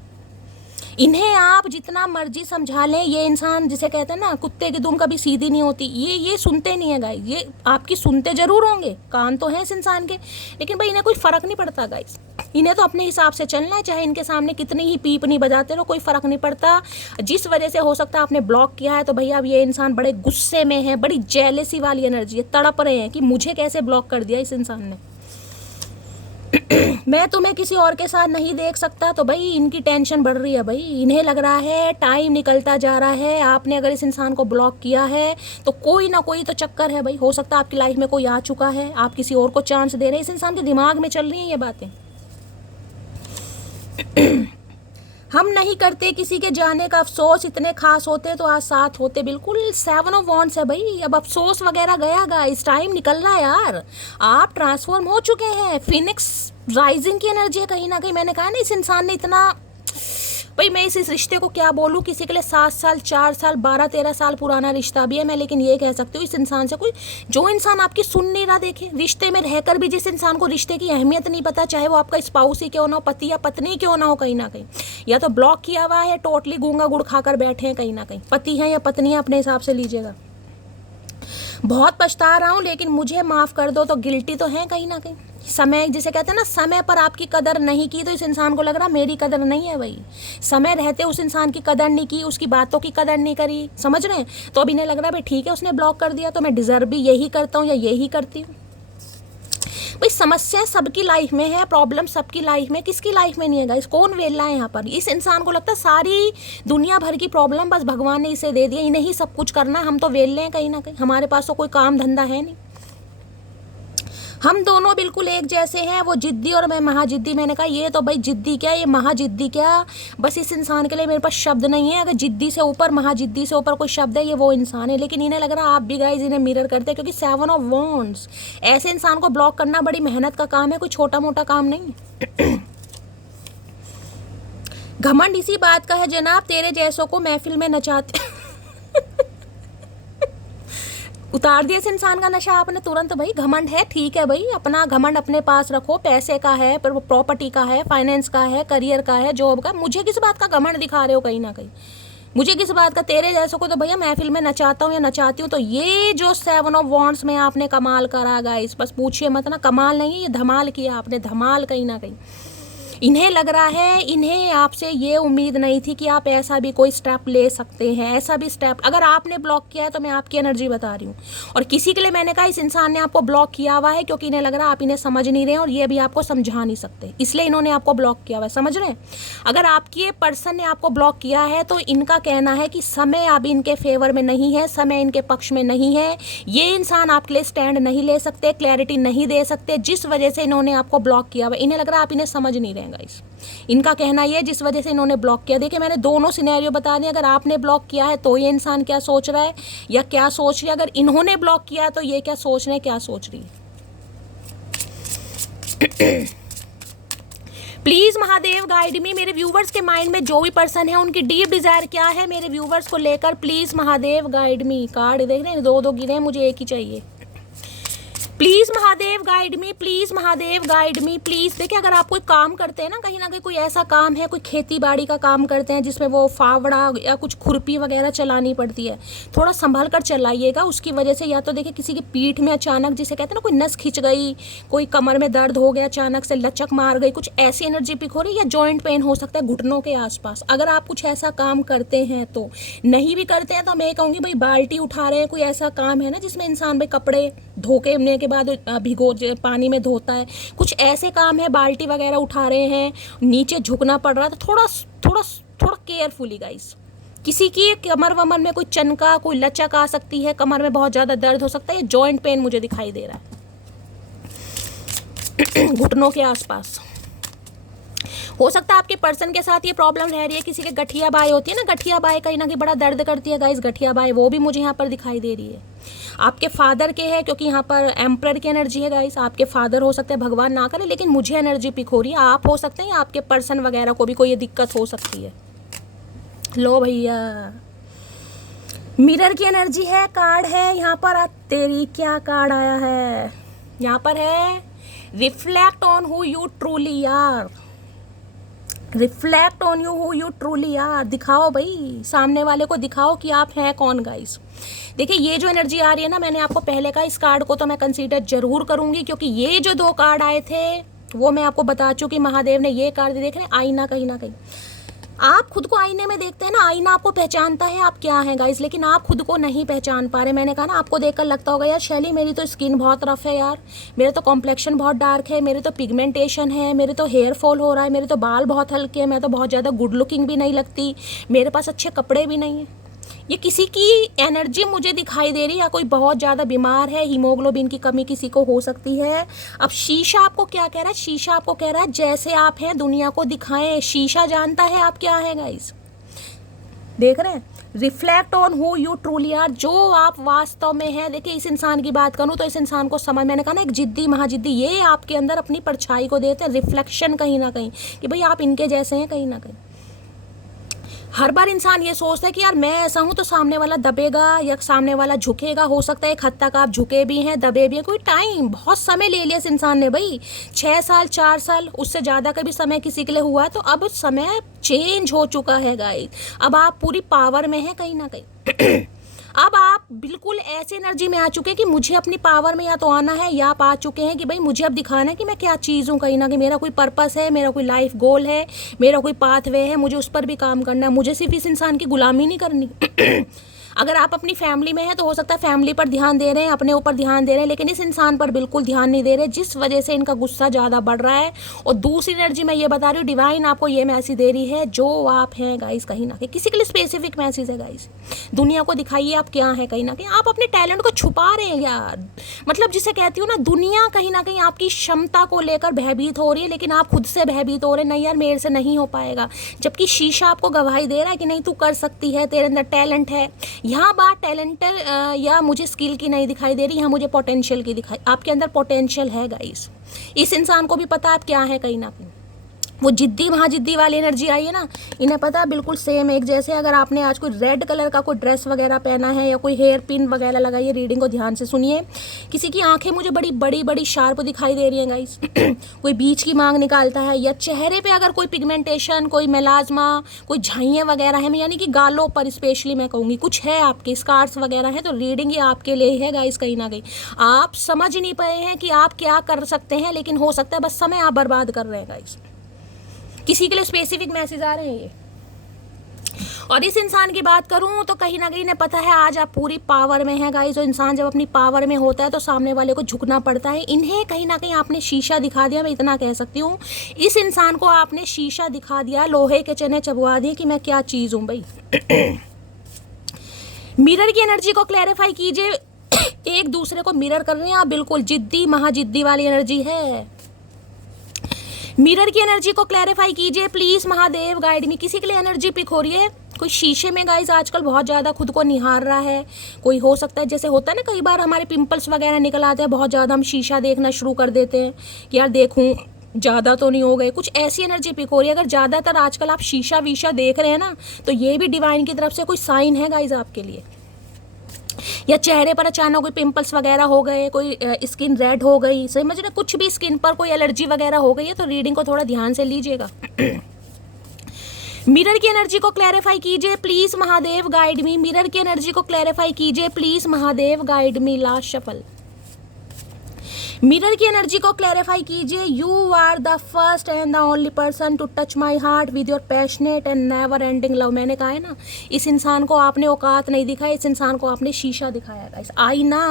इन्हें आप जितना मर्जी समझा लें, ये इंसान जिसे कहते हैं ना कुत्ते की दुम कभी सीधी नहीं होती, ये सुनते नहीं है गाइस। ये आपकी सुनते जरूर होंगे, कान तो हैं इस इंसान के, लेकिन भाई इन्हें कोई फर्क नहीं पड़ता गाइस। इन्हें तो अपने हिसाब से चलना है, चाहे इनके सामने कितनी ही पीप नहीं बजाते रहो, कोई फर्क नहीं पड़ता। जिस वजह से हो सकता है आपने ब्लॉक किया है, तो भैया अब ये इंसान बड़े गुस्से में है, बड़ी जेलेसी वाली एनर्जी है, तड़प रहे हैं कि मुझे कैसे ब्लॉक कर दिया इस इंसान ने। मैं तुम्हें किसी और के साथ नहीं देख सकता, तो भाई इनकी टेंशन बढ़ रही है भाई। इन्हें लग रहा है टाइम निकलता जा रहा है, आपने अगर इस इंसान को ब्लॉक किया है तो कोई ना कोई तो चक्कर है भाई। हो सकता है आपकी लाइफ में कोई आ चुका है, आप किसी और को चांस दे रहे हैं, इस इंसान के दिमाग में चल रही हैं ये बातें। हम नहीं करते किसी के जाने का अफसोस, इतने खास होते तो आज साथ होते। बिल्कुल 7 ऑफ वॉन्ड्स है भाई, अब अफसोस वगैरह गया गाइस, टाइम निकल रहा है यार, आप ट्रांसफॉर्म हो चुके हैं। फिनिक्स राइजिंग की एनर्जी है कहीं ना कहीं। मैंने कहा ना इस इंसान ने इतना, भाई मैं इस रिश्ते को क्या बोलूँ, किसी के लिए 7 साल 4 साल 12-13 साल पुराना रिश्ता भी है मैं, लेकिन ये कह सकती हूँ इस इंसान से कोई, जो इंसान आपकी सुन नहीं रहा, देखे रिश्ते में रहकर भी जिस इंसान को रिश्ते की अहमियत नहीं पता, चाहे वो आपका स्पाउस ही क्यों ना हो, पति या पत्नी क्यों ना हो, कहीं ना कहीं या तो ब्लॉक किया हुआ है, टोटली गूंगा गुड़ खाकर बैठे हैं, कहीं ना कहीं पति हैं या पत्नी है, अपने हिसाब से लीजिएगा। बहुत पछता रहा हूँ लेकिन मुझे माफ़ कर दो, तो गिल्टी तो है कहीं ना कहीं। समय जिसे कहते हैं ना, समय पर आपकी कदर नहीं की, तो इस इंसान को लग रहा मेरी कदर नहीं है भाई। समय रहते उस इंसान की कदर नहीं की, उसकी बातों की कदर नहीं करी, समझ रहे हैं। तो अब इन्हें लग रहा है भाई ठीक है उसने ब्लॉक कर दिया तो मैं डिजर्व भी यही करता हूँ या यही करती हूँ। भाई समस्या सबकी लाइफ में है, प्रॉब्लम सबकी लाइफ में, किसकी लाइफ में नहीं है गाइस। कौन वेला है यहाँ पर। इस इंसान को लगता है सारी दुनिया भर की प्रॉब्लम बस भगवान ने इसे दे दिया, इन्हें ही सब कुछ करना, हम तो वेले हैं कहीं ना कहीं, हमारे पास तो कोई काम धंधा है नहीं। हम दोनों बिल्कुल एक जैसे हैं, वो जिद्दी और मैं महाजिद्दी। मैंने कहा ये तो भाई जिद्दी क्या, ये महाजिद्दी क्या, बस इस इंसान के लिए मेरे पास शब्द नहीं है। अगर जिद्दी से ऊपर, महाजिद्दी से ऊपर कोई शब्द है, ये वो इंसान है। लेकिन इन्हें लग रहा आप भी गाइस इन्हें मिरर करते हैं, क्योंकि 7 ऑफ वॉन्ड्स, ऐसे इंसान को ब्लॉक करना बड़ी मेहनत का काम है, कोई छोटा मोटा काम नहीं। घमंड इसी बात का है जनाब, तेरे जैसों को महफिल में नचाते उतार दिया इस इंसान का नशा आपने तुरंत। भाई घमंड है, ठीक है भाई, अपना घमंड अपने पास रखो, पैसे का है, प्रॉपर्टी का है, फाइनेंस का है, करियर का है, जॉब का। मुझे किस बात का घमंड दिखा रहे हो कहीं ना कहीं, मुझे किस बात का। तेरे जैसों को तो भैया महफिल में नचाता हूँ या नचाती हूँ। तो ये जो 7 ऑफ वॉन्ड्स में आपने कमाल करा गाइस, बस पूछिए मत ना, कमाल नहीं है ये, धमाल किया आपने, धमाल कहीं ना कहीं। इन्हें लग रहा है, इन्हें आपसे ये उम्मीद नहीं थी कि आप ऐसा भी कोई स्टेप ले सकते हैं, ऐसा भी स्टेप। अगर आपने ब्लॉक किया है तो मैं आपकी एनर्जी बता रही हूँ। और किसी के लिए मैंने कहा इस इंसान ने आपको ब्लॉक किया हुआ है, क्योंकि इन्हें लग रहा है आप इन्हें समझ नहीं रहे हैं और ये भी आपको समझा नहीं सकते, इसलिए इन्होंने आपको ब्लॉक किया हुआ है, समझ रहे हैं। अगर आपके पर्सन ने आपको ब्लॉक किया है तो इनका कहना है कि समय अब इनके फेवर में नहीं है, समय इनके पक्ष में नहीं है, ये इंसान आपके लिए स्टैंड नहीं ले सकते, क्लैरिटी नहीं दे सकते, जिस वजह से इन्होंने आपको ब्लॉक किया हुआ है। इन्हें लग रहा है आप इन्हें समझ नहीं रहे गाइस, इनका कहना ये जिस वजह से इन्होंने ब्लॉक किया। देखिए मैंने दोनों सिनेरियो बता दिए, अगर आपने ब्लॉक किया है तो ये इंसान क्या सोच रहा है या क्या सोच रही है, अगर इन्होंने ब्लॉक किया है तो ये क्या सोच रहे हैं, क्या सोच रही है। प्लीज महादेव गाइड मी, मेरे व्यूवर्स के माइंड में जो भी पर्सन है उनकी डीप डिजायर क्या है मेरे व्यूवर्स को लेकर, please Mahadev guide me. Card देख रहे हैं, 2 गिरे हैं, मुझे एक ही चाहिए। Please Mahadev guide me, please Mahadev guide me please. देखिए अगर आप कोई काम करते हैं ना कहीं कोई ऐसा काम है, कोई खेती बाड़ी का काम करते हैं जिसमें वो फावड़ा या कुछ खुरपी वगैरह चलानी पड़ती है, थोड़ा संभल कर चलाइएगा। उसकी वजह से या तो देखिए किसी की पीठ में अचानक, जिसे कहते हैं ना कोई नस खिंच गई, कोई कमर में दर्द हो गया, अचानक से लचक मार गई, कुछ ऐसी एनर्जी पिक हो रही है, या जॉइंट पेन हो सकता है घुटनों के आसपास। अगर आप कुछ ऐसा काम करते हैं तो, नहीं भी करते हैं तो मैं कहूँगी भाई बाल्टी उठा रहे हैं, कोई ऐसा काम है ना जिसमें इंसान भाई कपड़े धोने के बाद भिगो पानी में धोता है, कुछ ऐसे काम है, बाल्टी वगैरह उठा रहे हैं, नीचे झुकना पड़ रहा है, तो थोड़ा थोड़ा थोड़ा केयरफुली गाइस। किसी की कमर वमर में कोई चनका, कोई लचक आ सकती है, कमर में बहुत ज़्यादा दर्द हो सकता है, ये जॉइंट पेन मुझे दिखाई दे रहा है घुटनों के आसपास। हो सकता है आपके पर्सन के साथ ये प्रॉब्लम रह रही है, किसी के गठिया बाई होती है ना, गठिया बाई कहीं ना कहीं बड़ा दर्द करती है गाइस, गठिया बाई वो भी मुझे यहाँ पर दिखाई दे रही है। आपके फादर के है, क्योंकि यहाँ पर एम्परर की एनर्जी है गाइस, आपके फादर हो सकते हैं, भगवान ना करे, लेकिन मुझे एनर्जी पिक हो रही है, आप हो सकते हैं या आपके पर्सन वगैरह को भी कोई ये दिक्कत हो सकती है। लो भैया मिरर की एनर्जी है, कार्ड है यहाँ पर। तेरी क्या कार्ड आया है यहाँ पर है, reflect on who you truly are, reflect on you who you truly are. दिखाओ भाई, सामने वाले को दिखाओ कि आप हैं कौन गाइस। देखिए ये जो एनर्जी आ रही है ना, मैंने आपको पहले का इस कार्ड को तो मैं कंसीडर जरूर करूंगी, क्योंकि ये जो 2 कार्ड आए थे वो मैं आपको बता चुकी, महादेव ने ये कार्ड देख रहे हैं, आईना कहीं ना कहीं आप खुद को आईने में देखते हैं ना, आईना आपको पहचानता है आप क्या हैं गाइस, लेकिन आप खुद को नहीं पहचान पा रहे। मैंने कहा ना, आपको देखकर लगता होगा यार शैली मेरी तो स्किन बहुत रफ है यार, मेरा तो कॉम्प्लेक्शन बहुत डार्क है, मेरे तो पिगमेंटेशन है, मेरे तो हेयर फॉल हो रहा है, मेरे तो बाल बहुत हल्के हैं, मैं तो बहुत ज़्यादा गुड लुकिंग भी नहीं लगती, मेरे पास अच्छे कपड़े भी नहीं हैं। ये किसी की एनर्जी मुझे दिखाई दे रही है, या कोई बहुत ज़्यादा बीमार है, हीमोग्लोबिन की कमी किसी को हो सकती है। अब शीशा आपको क्या कह रहा है, शीशा आपको कह रहा है जैसे आप हैं दुनिया को दिखाएं। शीशा जानता है आप क्या हैं गाइस, देख रहे हैं, reflect on who you truly are, जो आप वास्तव में हैं। देखिए इस इंसान की बात करूं तो इस इंसान को समझ, मैंने कहा ना एक जिद्दी महाजिद्दी, ये आपके अंदर अपनी परछाई को देते हैं, रिफ्लेक्शन कहीं ना कहीं कि भाई आप इनके जैसे हैं कहीं ना कहीं। हर बार इंसान ये सोचता है कि यार मैं ऐसा हूं तो सामने वाला दबेगा या सामने वाला झुकेगा, हो सकता है एक हद तक आप झुके भी हैं, दबे भी हैं। कोई टाइम, बहुत समय ले लिया इस इंसान ने भाई, 6 साल 4 साल, उससे ज़्यादा का भी समय किसी के लिए हुआ है, तो अब समय चेंज हो चुका है गाइस। अब आप पूरी पावर में हैं कहीं ना कहीं अब आप बिल्कुल ऐसे एनर्जी में आ चुके हैं कि मुझे अपनी पावर में या तो आना है, या आप आ चुके हैं कि भाई मुझे अब दिखाना है कि मैं क्या चीज़ हूँ कहीं ना कहीं, मेरा कोई पर्पस है, मेरा कोई लाइफ गोल है, मेरा कोई पाथवे है, मुझे उस पर भी काम करना है, मुझे सिर्फ इस इंसान की गुलामी नहीं करनी अगर आप अपनी फैमिली में हैं तो हो सकता है फैमिली पर ध्यान दे रहे हैं, अपने ऊपर ध्यान दे रहे हैं, लेकिन इस इंसान पर बिल्कुल ध्यान नहीं दे रहे, जिस वजह से इनका गुस्सा ज़्यादा बढ़ रहा है। और दूसरी एनर्जी मैं ये बता रही हूँ, डिवाइन आपको ये मैसेज दे रही है, जो आप हैं गाइस कहीं ना कहीं, किसी के लिए स्पेसिफिक मैसेज है गाइस, दुनिया को दिखाइए आप क्या है कहीं ना कहीं। आप अपने टैलेंट को छुपा रहे हैं यार, मतलब जिसे कहती हूँ ना, दुनिया कहीं ना कहीं आपकी क्षमता को लेकर भयभीत हो रही है, लेकिन आप खुद से भयभीत हो रहे हैं, नहीं यार मेरे से नहीं हो पाएगा, जबकि शीशा आपको गवाही दे रहा है कि नहीं तू कर सकती है, तेरे अंदर टैलेंट है। यहाँ बात टैलेंटर या मुझे स्किल की नहीं दिखाई दे रही, यहाँ मुझे पोटेंशियल की दिखाई, आपके अंदर पोटेंशियल है गाइस। इस इंसान को भी पता है आप क्या है कहीं ना कहीं, वो जिद्दी महाजिद्दी वाली एनर्जी आई है ना, इन्हें पता है बिल्कुल सेम एक जैसे। अगर आपने आज कोई रेड कलर का कोई ड्रेस वगैरह पहना है या कोई हेयर पिन वगैरह लगाई है, रीडिंग को ध्यान से सुनिए। किसी की आंखें मुझे बड़ी बड़ी बड़ी शार्प दिखाई दे रही हैं गाइस कोई बीच की मांग निकालता है, या चेहरे पे अगर कोई पिगमेंटेशन, कोई मेलाज्मा, कोई झाइयाँ वगैरह है, यानी कि गालों पर स्पेशली मैं कहूँगी कुछ है, आपके स्कार्स वगैरह है, तो रीडिंग ये आपके लिए है गाइस कहीं ना कहीं। आप समझ नहीं पाए हैं कि आप क्या कर सकते हैं, लेकिन हो सकता है बस समय आप बर्बाद कर रहे हैं गाइस। किसी के लिए स्पेसिफिक मैसेज आ रहे हैं ये। और इस इंसान की बात करूं तो कहीं ना कहीं ने पता है आज आप पूरी पावर में हैं गाइस। जो इंसान जब अपनी पावर में होता है तो सामने वाले को झुकना पड़ता है। इन्हें कहीं ना कहीं आपने शीशा दिखा दिया, मैं इतना कह सकती हूँ, इस इंसान को आपने शीशा दिखा दिया, लोहे के चने चबवा दिए कि मैं क्या चीज़ हूँ भाई मिरर की एनर्जी को क्लैरिफाई कीजिए, एक दूसरे को मिरर कर रहे हैं आप, बिल्कुल जिद्दी महाजिद्दी वाली एनर्जी है। मिरर की एनर्जी को क्लैरिफाई कीजिए प्लीज, महादेव गाइड मी। किसी के लिए एनर्जी पिक हो रही है, कोई शीशे में गाइस आजकल बहुत ज़्यादा खुद को निहार रहा है। कोई हो सकता है जैसे होता है ना, कई बार हमारे पिंपल्स वगैरह निकल आते हैं, बहुत ज़्यादा हम शीशा देखना शुरू कर देते हैं कि यार देखूं ज़्यादा तो नहीं हो गए, कुछ ऐसी एनर्जी पिक हो रही है। अगर ज़्यादातर आजकल आप शीशा वीशा देख रहे हैं ना, तो ये भी डिवाइन की तरफ से कोई साइन है गाइस आपके लिए। या चेहरे पर अचानक कोई पिंपल्स वगैरह हो गए, कोई स्किन रेड हो गई, समझ रहे, कुछ भी स्किन पर कोई एलर्जी वगैरह हो गई है तो रीडिंग को थोड़ा ध्यान से लीजिएगा। मिरर की एनर्जी को क्लैरिफाई कीजिए please Mahadev guide me. Mirror की एनर्जी को क्लैरिफाई कीजिए please Mahadev guide me. Last shuffle. Mirror की एनर्जी को क्लैरिफाई कीजिए। You are the first and the only person to touch my heart with your passionate and never ending love. मैंने कहा है ना, इस इंसान को आपने औकात नहीं दिखाई, इस इंसान को आपने शीशा दिखाया गाइस, आईना।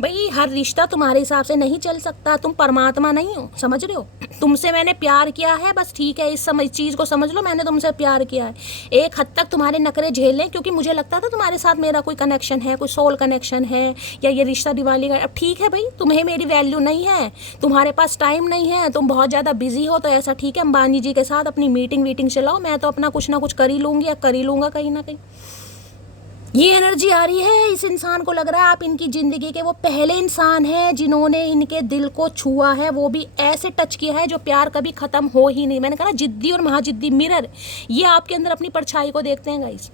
भाई हर रिश्ता तुम्हारे हिसाब से नहीं चल सकता, तुम परमात्मा नहीं हो, समझ रहे हो। तुमसे मैंने प्यार किया है, बस ठीक है, इस चीज़ को समझ लो, मैंने तुमसे प्यार किया है। एक हद तक तुम्हारे नखरे झेलें, क्योंकि मुझे लगता था तुम्हारे साथ मेरा कोई कनेक्शन है, कोई सोल कनेक्शन है, या ये रिश्ता दिवाली का। अब ठीक है भाई, तुम्हें मेरी वैल्यू नहीं है, तुम्हारे पास टाइम नहीं है, तुम बहुत ज़्यादा बिजी हो, तो ऐसा ठीक है, अंबानी जी के साथ अपनी मीटिंग चलाओ, मैं तो अपना कुछ ना कुछ कर ही लूँगी या कर ही लूँगा कहीं ना कहीं। ये एनर्जी आ रही है, इस इंसान को लग रहा है आप इनकी ज़िंदगी के वो पहले इंसान हैं जिन्होंने इनके दिल को छुआ है, वो भी ऐसे टच किया है जो प्यार कभी ख़त्म हो ही नहीं। मैंने कहा जिद्दी और महाजिद्दी मिरर, ये आपके अंदर अपनी परछाई को देखते हैं गाइस।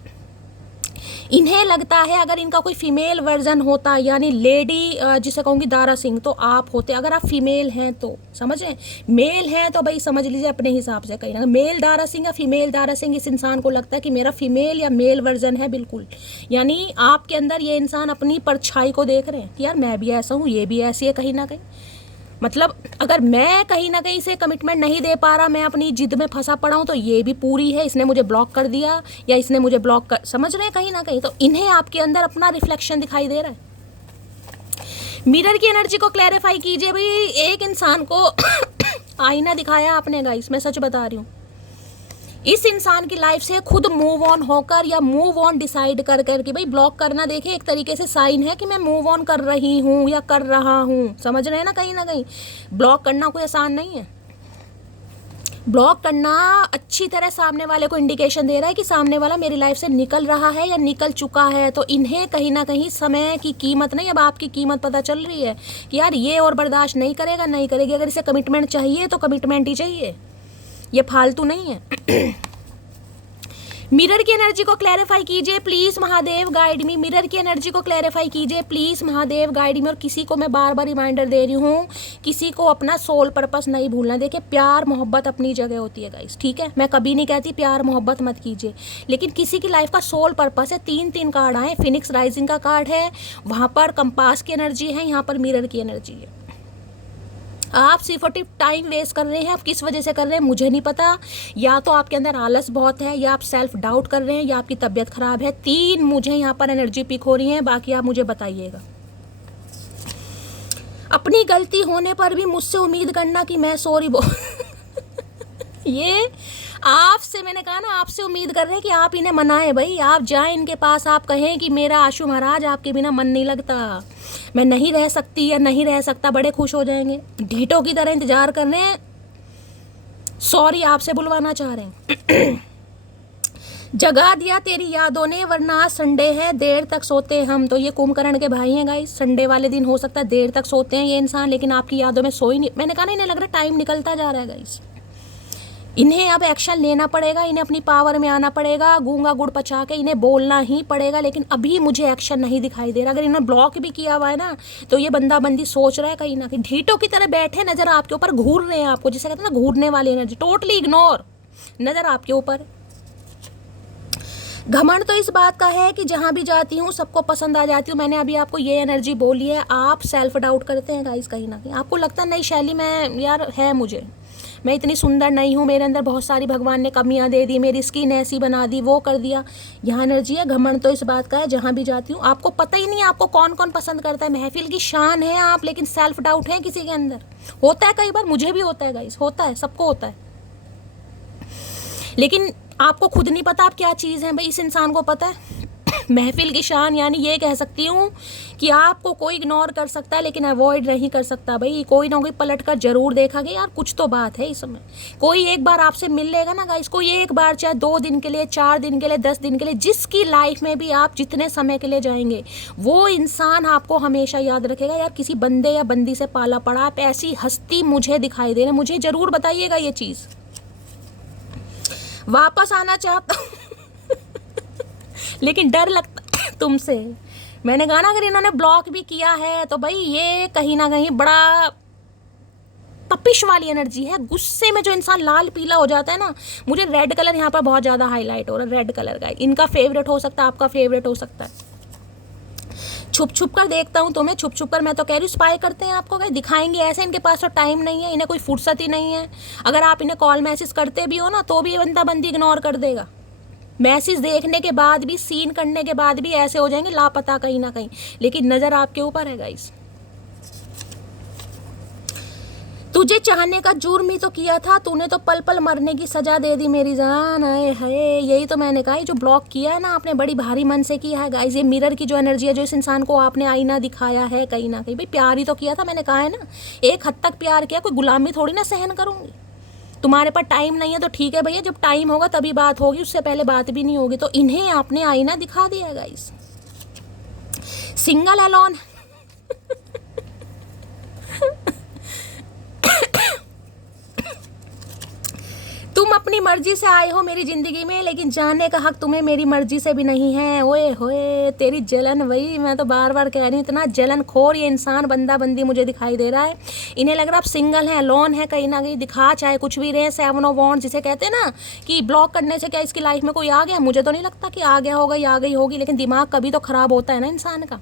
इन्हें लगता है अगर इनका कोई फीमेल वर्जन होता, यानी लेडी जिसे कहूँगी दारा सिंह, तो आप होते। अगर आप फीमेल हैं तो समझ रहे हैं, मेल हैं तो भाई समझ लीजिए अपने हिसाब से, कहीं ना मेल दारा सिंह या फीमेल दारा सिंह, इस इंसान को लगता है कि मेरा फीमेल या मेल वर्जन है बिल्कुल। यानी आपके अंदर ये इंसान अपनी परछाई को देख रहे हैं कि यार मैं भी ऐसा हूँ, ये भी ऐसी है कहीं ना कहीं। मतलब अगर मैं कहीं ना कहीं से कमिटमेंट नहीं दे पा रहा, मैं अपनी जिद में फंसा पड़ा हूँ, तो ये भी पूरी है, इसने मुझे ब्लॉक कर दिया या इसने मुझे ब्लॉक कर, समझ रहे हैं कहीं ना कहीं। तो इन्हें आपके अंदर अपना रिफ्लेक्शन दिखाई दे रहा है। मिरर की एनर्जी को क्लैरिफाई कीजिए भाई। एक इंसान को आईना दिखाया आपने गाइस, मैं सच बता रही हूँ। इस इंसान की लाइफ से खुद मूव ऑन होकर या मूव ऑन डिसाइड कर करके, भाई ब्लॉक करना देखिए एक तरीके से साइन है कि मैं मूव ऑन कर रही हूँ या कर रहा हूँ, समझ रहे हैं ना कहीं ब्लॉक करना कोई आसान नहीं है। ब्लॉक करना अच्छी तरह सामने वाले को इंडिकेशन दे रहा है कि सामने वाला मेरी लाइफ से निकल रहा है या निकल चुका है। तो इन्हें कहीं ना कहीं समय की कीमत नहीं, अब आपकी कीमत पता चल रही है कि यार ये और बर्दाश्त नहीं करेगा, नहीं करेगी। अगर इसे कमिटमेंट चाहिए तो कमिटमेंट ही चाहिए, ये फालतू नहीं है। मिरर की एनर्जी को क्लैरिफाई कीजिए please Mahadev guide me. Mirror की एनर्जी को क्लैरिफाई कीजिए प्लीज महादेव गाइड मी। और किसी को मैं बार बार रिमाइंडर दे रही हूँ, किसी को अपना सोल पर्पस नहीं भूलना। देखिए प्यार मोहब्बत अपनी जगह होती है गाइस, ठीक है, मैं कभी नहीं कहती प्यार मोहब्बत मत कीजिए, लेकिन किसी की लाइफ का सोल पर्पस है। 3 कार्ड आए, फिनिक्स राइजिंग का कार्ड है, वहाँ पर कंपास की एनर्जी है, यहाँ पर मिरर की एनर्जी है। आप सिर्फ टाइम वेस्ट कर रहे हैं, आप किस वजह से कर रहे हैं मुझे नहीं पता। या तो आपके अंदर आलस बहुत है, या आप सेल्फ डाउट कर रहे हैं, या आपकी तबीयत खराब है। 3 मुझे यहाँ पर एनर्जी पिक हो रही है, बाकी आप मुझे बताइएगा। अपनी गलती होने पर भी मुझसे उम्मीद करना कि मैं सॉरी ये आपसे, मैंने कहा ना, आपसे उम्मीद कर रहे हैं कि आप इन्हें मनाएं भाई। आप जाएं इनके पास, आप कहें कि मेरा आशु महाराज आपके बिना मन नहीं लगता, मैं नहीं रह सकती या नहीं रह सकता, बड़े खुश हो जाएंगे। ढीठों की तरह इंतजार कर रहे हैं, सॉरी आपसे बुलवाना चाह रहे हैं। जगा दिया तेरी यादों ने, वरना आज संडे है, देर तक सोते हम। तो ये कुंभकर्ण के भाई हैं गाइस, संडे वाले दिन हो सकता है देर तक सोते हैं ये इंसान, लेकिन आपकी यादों में सो ही नहीं। मैंने कहा ना, इन्हें लग रहा है टाइम निकलता जा रहा है गाइस। इन्हें अब एक्शन लेना पड़ेगा, इन्हें अपनी पावर में आना पड़ेगा, गूंगा गुड़ पचा के इन्हें बोलना ही पड़ेगा। लेकिन अभी मुझे एक्शन नहीं दिखाई दे रहा। अगर इन्हें ब्लॉक भी किया हुआ है ना, तो ये बंदा बंदी सोच रहा है कहीं ना कहीं, ढीठों की तरह बैठे नजर आपके ऊपर, घूर रहे हैं आपको, जिसे कहते हैं ना घूरने वाली एनर्जी, टोटली इग्नोर नजर आपके ऊपर। घमंड तो इस बात का है कि जहाँ भी जाती हूँ सबको पसंद आ जाती हूँ। मैंने अभी आपको ये एनर्जी बोली है। आप सेल्फ डाउट करते हैं गाइस कहीं ना कहीं, आपको लगता है नहीं शैली मैं यार है, मुझे मैं इतनी सुंदर नहीं हूँ, मेरे अंदर बहुत सारी भगवान ने कमियां दे दी, मेरी स्किन ऐसी बना दी, वो कर दिया। यहाँ एनर्जी है। घमंड तो इस बात का है, जहाँ भी जाती हूँ आपको पता ही नहीं आपको कौन कौन पसंद करता है। महफिल की शान है आप, लेकिन सेल्फ डाउट है किसी के अंदर। होता है कई बार, मुझे भी होता है गाइस, होता है, सबको होता है, लेकिन आपको खुद नहीं पता आप क्या चीज़ है। भाई इस इंसान को पता है। महफिल की शान, यानी ये कह सकती हूँ कि आपको कोई इग्नोर कर सकता है लेकिन अवॉइड नहीं कर सकता। भाई कोई ना कोई पलट कर जरूर देखा कि यार कुछ तो बात है इसमें। कोई एक बार आपसे मिल लेगा ना गाइस, कोई एक बार, चाहे 2 दिन के लिए, 4 दिन के लिए, 10 दिन के लिए, जिसकी लाइफ में भी आप जितने समय के लिए जाएंगे, वो इंसान आपको हमेशा याद रखेगा। यार किसी बंदे या बंदी से पाला पड़ा, आप ऐसी हस्ती मुझे दिखाई दे रहे, मुझे जरूर बताइएगा ये चीज़। वापस आना चाहता हूँ लेकिन डर लगता तुमसे, मैंने कहा ना अगर इन्होंने ब्लॉक भी किया है तो भाई ये कहीं ना कहीं बड़ा तपिश वाली एनर्जी है। गुस्से में जो इंसान लाल पीला हो जाता है ना, मुझे रेड कलर यहाँ पर बहुत ज़्यादा हाईलाइट हो रहा है। रेड कलर का इनका फेवरेट हो सकता है, आपका फेवरेट हो सकता है। छुप छुप कर देखता हूँ तुम्हें, छुप छुप कर, मैं तो कह रही हूँ स्पाई करते हैं आपको, कहीं दिखाएंगे ऐसे। इनके पास तो टाइम नहीं है, इन्हें कोई फुर्सत ही नहीं है। अगर आप इन्हें कॉल मैसेज करते भी हो ना तो भी ये बंदा बंदी इग्नोर कर देगा। मैसेज देखने के बाद भी, सीन करने के बाद भी ऐसे हो जाएंगे लापता कहीं ना कहीं। लेकिन नज़र आपके ऊपर है गाइस। तुझे चाहने का जुर्म ही तो किया था, तूने तो पल पल मरने की सजा दे दी मेरी जान। आए हाय, यही तो मैंने कहा, जो ब्लॉक किया है ना आपने बड़ी भारी मन से किया है गाइस। ये मिरर की जो एनर्जी है, जो इस इंसान को आपने आईना दिखाया है कहीं ना कहीं, भाई प्यार ही तो किया था। मैंने कहा है ना, एक हद तक प्यार किया, कोई गुलामी थोड़ी ना सहन करूंगी। तुम्हारे पास टाइम नहीं है तो ठीक है भैया, जब टाइम होगा तभी बात होगी, उससे पहले बात भी नहीं होगी। तो इन्हें आपने आईना दिखा दिया गाइस। सिंगल अलॉन तुम अपनी मर्जी से आए हो मेरी ज़िंदगी में, लेकिन जाने का हक तुम्हें मेरी मर्जी से भी नहीं है। ओए होए, तेरी जलन, वही मैं तो बार बार कह रही हूँ, इतना जलन खोर ये इंसान बंदा बंदी मुझे दिखाई दे रहा है। इन्हें लग रहा है आप सिंगल हैं, लोन है कहीं ना कहीं, दिखा चाहे कुछ भी रहे। 7 ऑफ वॉन्ड्स जिसे कहते हैं ना कि ब्लॉक करने से क्या इसकी लाइफ में कोई आ गया, मुझे तो नहीं लगता कि आ गया होगा या आ गई होगी, लेकिन दिमाग कभी तो ख़राब होता है ना इंसान का।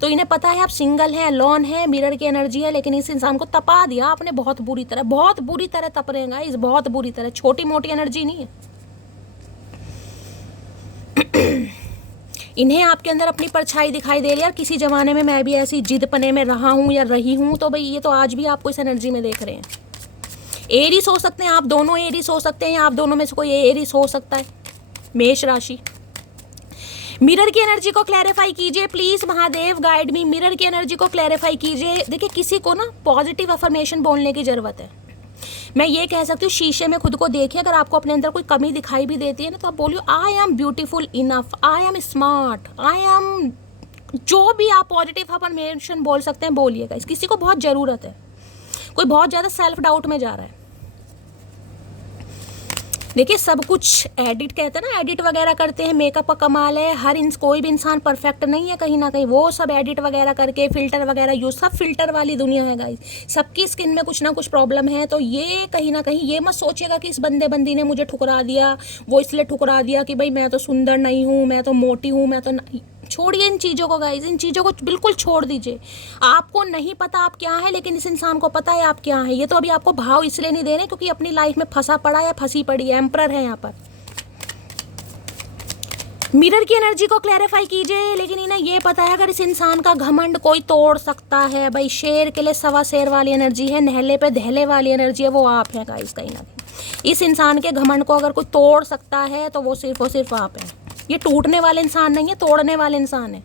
तो इन्हें पता है आप सिंगल हैं, लोन है, मिरर की एनर्जी है, लेकिन इस इंसान को तपा दिया आपने बहुत बुरी तरह, बहुत बुरी तरह तप रहे हैं गाइस, बहुत बुरी तरह। छोटी मोटी एनर्जी नहीं है। इन्हें आपके अंदर अपनी परछाई दिखाई दे रही है। किसी जमाने में मैं भी ऐसी जिद पने में रहा हूँ या रही हूँ, तो भाई ये तो आज भी आपको इस एनर्जी में देख रहे हैं। एरीज हो सकते हैं आप दोनों, एरीज हो सकते हैं, या आप दोनों में से कोई एरीज हो सकता है। मेष राशि। मिरर की एनर्जी को क्लैरिफाई कीजिए please Mahadev, guide me. Mirror की एनर्जी को क्लैरिफाई कीजिए। देखिए, किसी को ना पॉजिटिव अफर्मेशन बोलने की जरूरत है। मैं ये कह सकती हूँ, शीशे में खुद को देखिए, अगर आपको अपने अंदर कोई कमी दिखाई भी देती है ना, तो आप बोलिए I am beautiful enough, I am smart, I am, जो भी आप पॉजिटिव अफर्मेशन बोल सकते हैं बोलिएगा। किसी को बहुत ज़रूरत है, कोई बहुत ज़्यादा सेल्फ डाउट में जा रहा है। देखिए, सब कुछ एडिट कहते हैं ना, एडिट वगैरह करते हैं, मेकअप का कमाल है। कोई भी इंसान परफेक्ट नहीं है कहीं ना कहीं, वो सब एडिट वगैरह करके फिल्टर वगैरह यूज, सब फिल्टर वाली दुनिया है गाइस। सबकी स्किन में कुछ ना कुछ प्रॉब्लम है। तो ये कहीं ना कहीं ये मत सोचिएगा कि इस बंदे बंदी ने मुझे ठुकरा दिया, वो इसलिए ठुकरा दिया कि भाई मैं तो सुंदर नहीं हूँ, मैं तो मोटी हूँ, मैं तो नहीं। छोड़िए इन चीज़ों को गाइस, इन चीज़ों को बिल्कुल छोड़ दीजिए। आपको नहीं पता आप क्या है, लेकिन इस इंसान को पता है आप क्या है। ये तो अभी आपको भाव इसलिए नहीं दे रहे क्योंकि अपनी लाइफ में फंसा पड़ा या फंसी पड़ी है। एम्परर है यहाँ पर। मिरर की एनर्जी को क्लैरिफाई कीजिए, लेकिन इन्हें ये पता है अगर इस इंसान का घमंड कोई तोड़ सकता है, भाई शेर के लिए सवा शेर वाली एनर्जी है, नहले पे दहले वाली एनर्जी है, वो आप है गाइस। कहीं ना कहीं इस इंसान के घमंड को अगर कोई तोड़ सकता है तो वो सिर्फ और सिर्फ आप है। ये टूटने वाले इंसान नहीं है, तोड़ने वाले इंसान है।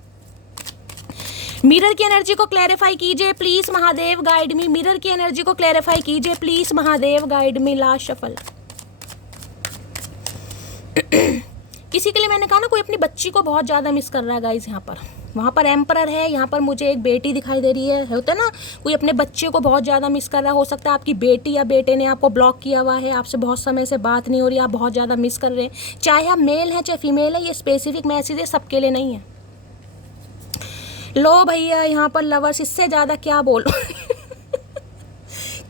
मिरर की एनर्जी को क्लैरिफाई कीजिए please Mahadev, guide me. Mirror की एनर्जी को क्लैरिफाई कीजिए please Mahadev, guide me. Last shuffle. किसी के लिए मैंने कहा ना, कोई अपनी बच्ची को बहुत ज्यादा मिस कर रहा है गाइस। यहाँ पर, वहाँ पर एम्परर है, यहाँ पर मुझे एक बेटी दिखाई दे रही है। होता है ना, कोई अपने बच्चे को बहुत ज़्यादा मिस कर रहा है। हो सकता है आपकी बेटी या बेटे ने आपको ब्लॉक किया हुआ है, आपसे बहुत समय से बात नहीं हो रही, आप बहुत ज़्यादा मिस कर रहे हैं। चाहे आप मेल हैं चाहे फीमेल है, ये स्पेसिफिक मैसेज है, सबके लिए नहीं है। लो भैया, यहाँ पर लवर्स, इससे ज़्यादा क्या बोलो।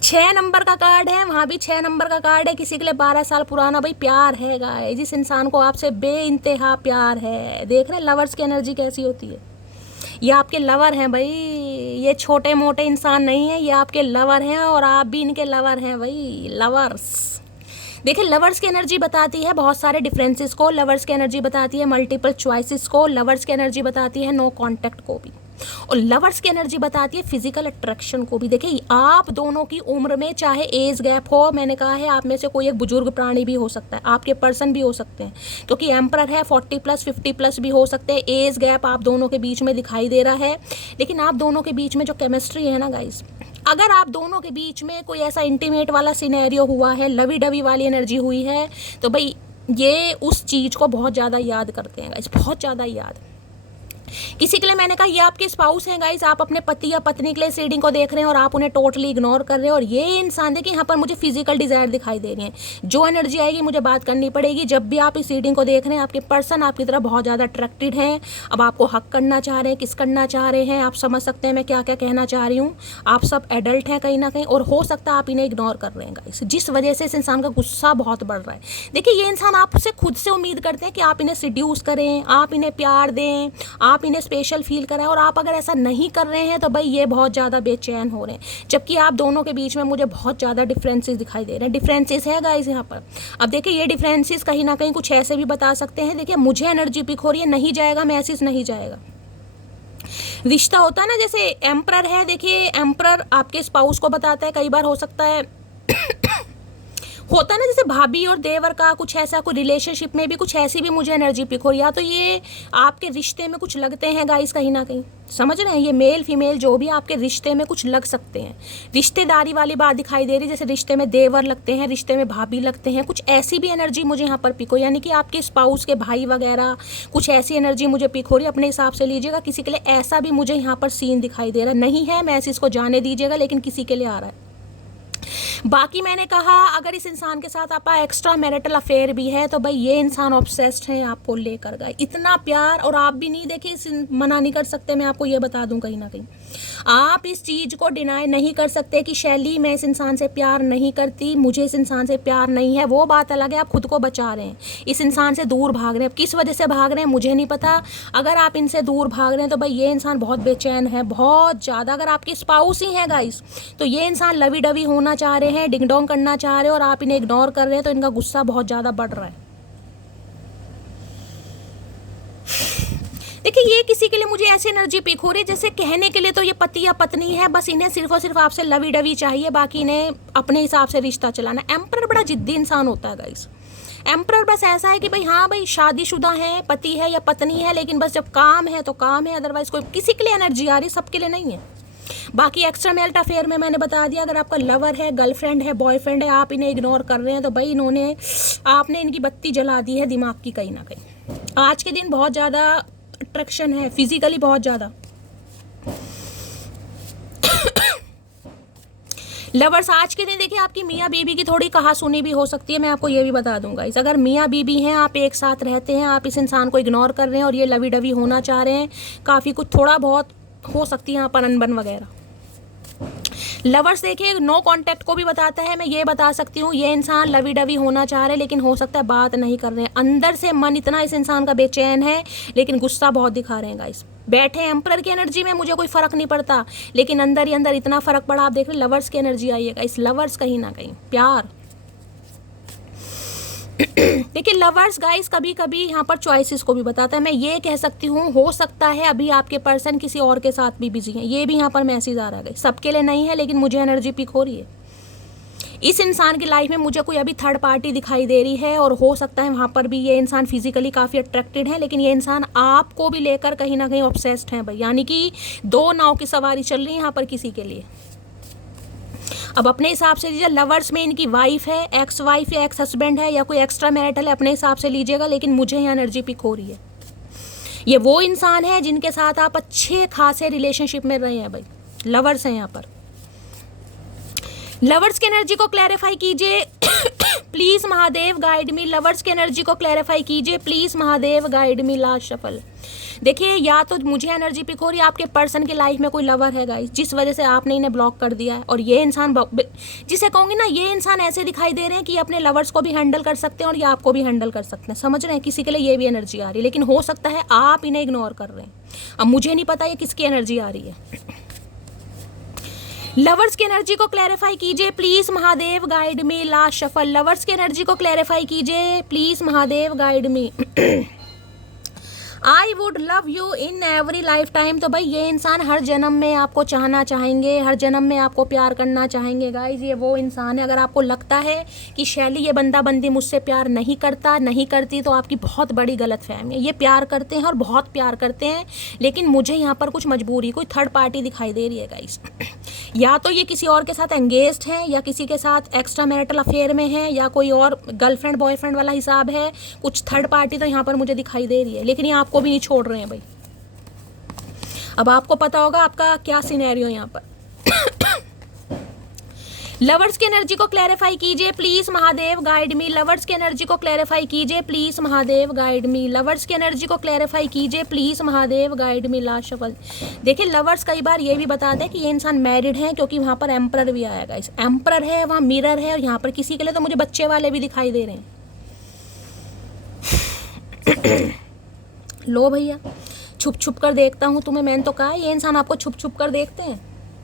6 नंबर का कार्ड है, वहाँ भी 6 नंबर का कार्ड है। किसी के लिए 12 साल पुराना भाई प्यार है गाइस। जिस इंसान को आपसे बेइंतहा प्यार है, देख रहे हैं लवर्स की एनर्जी कैसी होती है। ये आपके लवर हैं भाई, ये छोटे मोटे इंसान नहीं है, ये आपके लवर हैं और आप भी इनके लवर हैं भाई। लवर्स, देखिए, लवर्स की एनर्जी बताती है बहुत सारे डिफरेंसेस को, लवर्स की एनर्जी बताती है मल्टीपल चॉइसेस को, लवर्स की एनर्जी बताती है नो कांटेक्ट को भी, और लवर्स की एनर्जी बताती है फिजिकल अट्रैक्शन को भी। देखिए, आप दोनों की उम्र में चाहे एज गैप हो, मैंने कहा है आप में से कोई एक बुजुर्ग प्राणी भी हो सकता है, आपके पर्सन भी हो सकते हैं, क्योंकि एम्परर है। 40+ 50+ भी हो सकते हैं। एज गैप आप दोनों के बीच में दिखाई दे रहा है, लेकिन आप दोनों के बीच में जो केमिस्ट्री है ना गाइस, अगर आप दोनों के बीच में कोई ऐसा इंटीमेट वाला सिनेरियो हुआ है, लवी डवी वाली एनर्जी हुई है, तो भाई ये उस चीज़ को बहुत ज़्यादा याद करते हैं गाइस, बहुत ज़्यादा याद। किसी के लिए मैंने कहा ये आपके स्पाउस हैं गाइस, आप अपने पति या पत्नी के लिए इस रीडिंग को देख रहे हैं और आप उन्हें टोटली इग्नोर कर रहे हैं। और ये इंसान देखिए यहाँ पर मुझे फिजिकल डिजायर दिखाई दे रही है, जो एनर्जी आएगी मुझे बात करनी पड़ेगी। जब भी आप इस रीडिंग को देख रहे हैं आपके पर्सन आपकी तरफ बहुत ज़्यादा अट्रैक्टेड हैं, अब आपको हक करना चाह रहे हैं, किस करना चाह रहे हैं, आप समझ सकते हैं मैं क्या क्या कहना चाह रही हूँ। आप सब एडल्ट हैं कहीं ना कहीं, और हो सकता है आप इन्हें इग्नोर कर रहे हैं गाइस, जिस वजह से इस इंसान का गुस्सा बहुत बढ़ रहा है। देखिए ये इंसान आपसे खुद से उम्मीद करते हैं कि आप इन्हें सिड्यूस करें, आप इन्हें प्यार दें, आप इन्हें स्पेशल फील कराएं, और आप अगर ऐसा नहीं कर रहे हैं तो भाई ये बहुत ज़्यादा बेचैन हो रहे हैं। जबकि आप दोनों के बीच में मुझे बहुत ज़्यादा डिफरेंसेस दिखाई दे रहे हैं। डिफरेंसेस है गाइस यहाँ पर। अब देखिए ये डिफरेंसेस कहीं ना कहीं कुछ ऐसे भी बता सकते हैं, देखिए मुझे एनर्जी पिक हो रही है, नहीं जाएगा मैसेज, नहीं जाएगा। रिश्ता होता है ना, जैसे एम्परर है, देखिए एम्परर आपके स्पाउस को बताता है, कई बार हो सकता है होता है ना जैसे भाभी और देवर का कुछ ऐसा, कोई रिलेशनशिप में भी कुछ ऐसी भी मुझे एनर्जी पिक हो रही है, या तो ये आपके रिश्ते में कुछ लगते हैं गाइस कहीं ना कहीं, समझ रहे हैं, ये मेल फीमेल जो भी आपके रिश्ते में कुछ लग सकते हैं। रिश्तेदारी वाली बात दिखाई दे रही है, जैसे रिश्ते में देवर लगते हैं, रिश्ते में भाभी लगते हैं, कुछ ऐसी भी एनर्जी मुझे यहाँ पर पिक हो, यानी कि आपके स्पाउस के भाई वगैरह कुछ ऐसी एनर्जी मुझे पिक हो रही है। अपने हिसाब से लीजिएगा, किसी के लिए ऐसा भी मुझे यहाँ पर सीन दिखाई दे रहा नहीं है, मैं इसको जाने दीजिएगा, लेकिन किसी के लिए आ रहा है। बाकी मैंने कहा अगर इस इंसान के साथ आपका एक्स्ट्रा मैरिटल अफेयर भी है तो भाई ये इंसान ऑब्सेस्ड है आपको लेकर गए, इतना प्यार, और आप भी नहीं देखिए मना नहीं कर सकते, मैं आपको ये बता दूं कहीं ना कहीं आप इस चीज़ को डिनाई नहीं कर सकते कि शैली मैं इस इंसान से प्यार नहीं करती, मुझे इस इंसान से प्यार नहीं है, वो बात अलग है, आप खुद को बचा रहे हैं, इस इंसान से दूर भाग रहे हैं। अब किस वजह से भाग रहे हैं मुझे नहीं पता, अगर आप इनसे दूर भाग रहे हैं तो भाई ये इंसान बहुत बेचैन है, बहुत ज़्यादा। अगर आपके स्पाउस ही हैं गाइस तो ये इंसान लवी डवी होना चाह रहे हैं, डिंग डोंग करना चाह रहे हैं, और आप इन्हें इग्नोर कर रहे हैं, तो इनका गुस्सा बहुत ज़्यादा बढ़ रहा है। देखिए ये किसी के लिए मुझे ऐसी एनर्जी पिक हो रही है जैसे कहने के लिए तो ये पति या पत्नी है, बस इन्हें सिर्फ और सिर्फ आपसे लवी डवी चाहिए, बाकी इन्हें अपने हिसाब से रिश्ता चलाना। एम्परर बड़ा जिद्दी इंसान होता है गाइस। एम्परर बस ऐसा है कि भाई हाँ भाई शादीशुदा है, पति है या पत्नी है, लेकिन बस जब काम है तो काम है, अदरवाइज कोई किसी के लिए एनर्जी आ रही, सबके लिए नहीं है। बाकी एक्स्ट्रा मैरिटल अफेयर में मैंने बता दिया, अगर आपका लवर है, गर्लफ्रेंड है, बॉयफ्रेंड है, आप इन्हें इग्नोर कर रहे हैं तो भाई आपने इनकी बत्ती जला दी है दिमाग की कहीं ना कहीं। आज के दिन बहुत ज़्यादा अट्रैक्शन है, फिजिकली बहुत ज़्यादा। लवर्स आज के दिन देखिए आपकी मियाँ बीबी की थोड़ी कहा सुनी भी हो सकती है, मैं आपको ये भी बता दूंगा। इस अगर मियाँ बीबी हैं, आप एक साथ रहते हैं, आप इस इंसान को इग्नोर कर रहे हैं और ये लवी डवी होना चाह रहे हैं, काफ़ी कुछ थोड़ा बहुत हो सकती है यहाँ पर अनबन वगैरह। लवर्स देखिए नो कांटेक्ट को भी बताता है, मैं ये बता सकती हूँ ये इंसान लवी डवी होना चाह रहे हैं, लेकिन हो सकता है बात नहीं कर रहे हैं, अंदर से मन इतना इस इंसान का बेचैन है, लेकिन गुस्सा बहुत दिखा रहे हैं गाइस। बैठे एम्परर की एनर्जी में मुझे कोई फर्क नहीं पड़ता, लेकिन अंदर ही अंदर इतना फर्क पड़ा। आप देख रहे लवर्स की एनर्जी आई है, इस लवर्स कहीं ना कहीं प्यार। देखिए लवर्स गाइस कभी कभी यहाँ पर चॉइसेस को भी बताता है, मैं ये कह सकती हूँ हो सकता है अभी आपके पर्सन किसी और के साथ भी बिजी हैं, ये भी यहाँ पर मैसेज आ रहा है। सबके लिए नहीं है, लेकिन मुझे एनर्जी पिक हो रही है। इस इंसान की लाइफ में मुझे कोई अभी थर्ड पार्टी दिखाई दे रही है, और हो सकता है वहाँ पर भी ये इंसान फिजिकली काफ़ी अट्रैक्टेड है, लेकिन ये इंसान आपको भी लेकर कहीं ना कहीं ऑब्सेस्ड है भाई, यानी कि दो नाव की सवारी चल रही है यहाँ पर किसी के लिए। अब अपने हिसाब से लीजिए, लवर्स में इनकी वाइफ है, एक्स वाइफ या एक्स हस्बैंड है, या कोई एक्स्ट्रा मैरिटल है, अपने हिसाब से लीजिएगा, लेकिन मुझे यहाँ एनर्जी पिक हो रही है। ये वो इंसान है जिनके साथ आप अच्छे खासे रिलेशनशिप में रहे हैं भाई, लवर्स हैं यहाँ पर। लवर्स की एनर्जी को क्लैरिफाई कीजिए please Mahadev guide me. Lovers की एनर्जी को क्लैरिफाई कीजिए please Mahadev guide me. Last shuffle. देखिए या तो मुझे एनर्जी पिक हो रही है आपके पर्सन की लाइफ में कोई लवर है गाइस, जिस वजह से आपने इन्हें ब्लॉक कर दिया है, और ये इंसान जिसे कहूँगी ना, ये इंसान ऐसे दिखाई दे रहे हैं कि अपने लवर्स को भी हैंडल कर सकते हैं और ये आपको भी हैंडल कर सकते हैं, समझ रहे हैं। किसी के लिए ये भी एनर्जी आ रही है, लेकिन हो सकता है आप इन्हें इग्नोर कर रहे हैं। अब मुझे नहीं पता ये किसकी एनर्जी आ रही है। लवर्स की एनर्जी को क्लैरिफाई कीजिए please Mahadev guide me. Last shuffle. Lovers की एनर्जी को क्लैरिफाई कीजिए please Mahadev guide me. I would love you in every life time. तो भाई ये इंसान हर जन्म में आपको चाहना चाहेंगे, हर जन्म में आपको प्यार करना चाहेंगे गाइज। ये वो इंसान है, अगर आपको लगता है कि शैली ये बंदा बंदी मुझसे प्यार नहीं करता नहीं करती, तो आपकी बहुत बड़ी गलतफहमी है। ये प्यार करते हैं और बहुत प्यार करते हैं, लेकिन मुझे यहाँ पर कुछ मजबूरी, कोई थर्ड पार्टी दिखाई दे रही है गाइज। या तो ये किसी और के साथ एंगेज्ड हैं, या किसी के साथ एक्स्ट्रा मैरिटल अफेयर में है, या कोई और गर्लफ्रेंड बॉयफ्रेंड वाला हिसाब है, कुछ थर्ड पार्टी तो यहाँ पर मुझे दिखाई दे रही है, लेकिन ये आपको भी नहीं छोड़ रहे हैं भाई। अब आपको पता होगा आपका क्या सिनेरियो यहाँ पर। लवर्स की एनर्जी को क्लैरिफाई कीजिए please Mahadev guide me. Lovers की एनर्जी को क्लैरिफाई कीजिए please Mahadev guide me. Lovers की एनर्जी को क्लैरिफाई कीजिए please Mahadev guide me. Last shuffle. देखिए लवर्स कई बार ये भी बताते हैं कि ये इंसान मैरिड है, क्योंकि वहां पर एम्परर भी आएगा। इस एम्परर है, वहां मिरर है, और यहाँ पर किसी के लिए तो मुझे बच्चे वाले भी दिखाई दे रहे हैं। लो भैया, छुप छुप कर देखता हूँ तुम्हें। मैंने तो कहा ये इंसान आपको छुप छुप कर देखते हैं,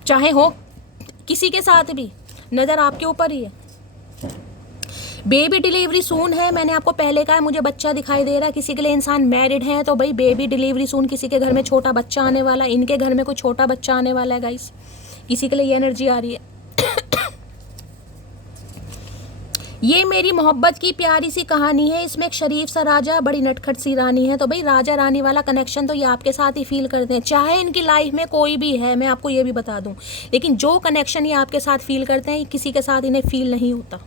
चाहे हो किसी के साथ भी, नजर आपके ऊपर ही है। बेबी डिलीवरी सून है, मैंने आपको पहले कहा मुझे बच्चा दिखाई दे रहा है। किसी के लिए इंसान मैरिड है तो भाई बेबी डिलीवरी सून, किसी के घर में छोटा बच्चा आने वाला, इनके घर में कोई छोटा बच्चा आने वाला है गाइस। किसी के लिए ये एनर्जी आ रही है। ये मेरी मोहब्बत की प्यारी सी कहानी है, इसमें एक शरीफ सा राजा, बड़ी नटखट सी रानी है। तो भाई राजा रानी वाला कनेक्शन तो ये आपके साथ ही फील करते हैं, चाहे इनकी लाइफ में कोई भी है, मैं आपको ये भी बता दूं। लेकिन जो कनेक्शन ये आपके साथ फील करते हैं, किसी के साथ इन्हें फील नहीं होता।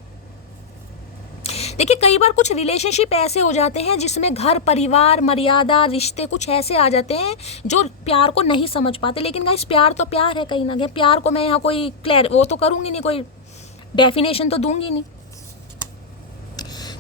देखिए कई बार कुछ रिलेशनशिप ऐसे हो जाते हैं जिसमें घर परिवार मर्यादा रिश्ते कुछ ऐसे आ जाते हैं जो प्यार को नहीं समझ पाते। लेकिन गाइस प्यार तो प्यार है कहीं ना कहीं। प्यार को मैं यहाँ कोई वो तो करूँगी नहीं, कोई डेफिनेशन तो दूंगी नहीं।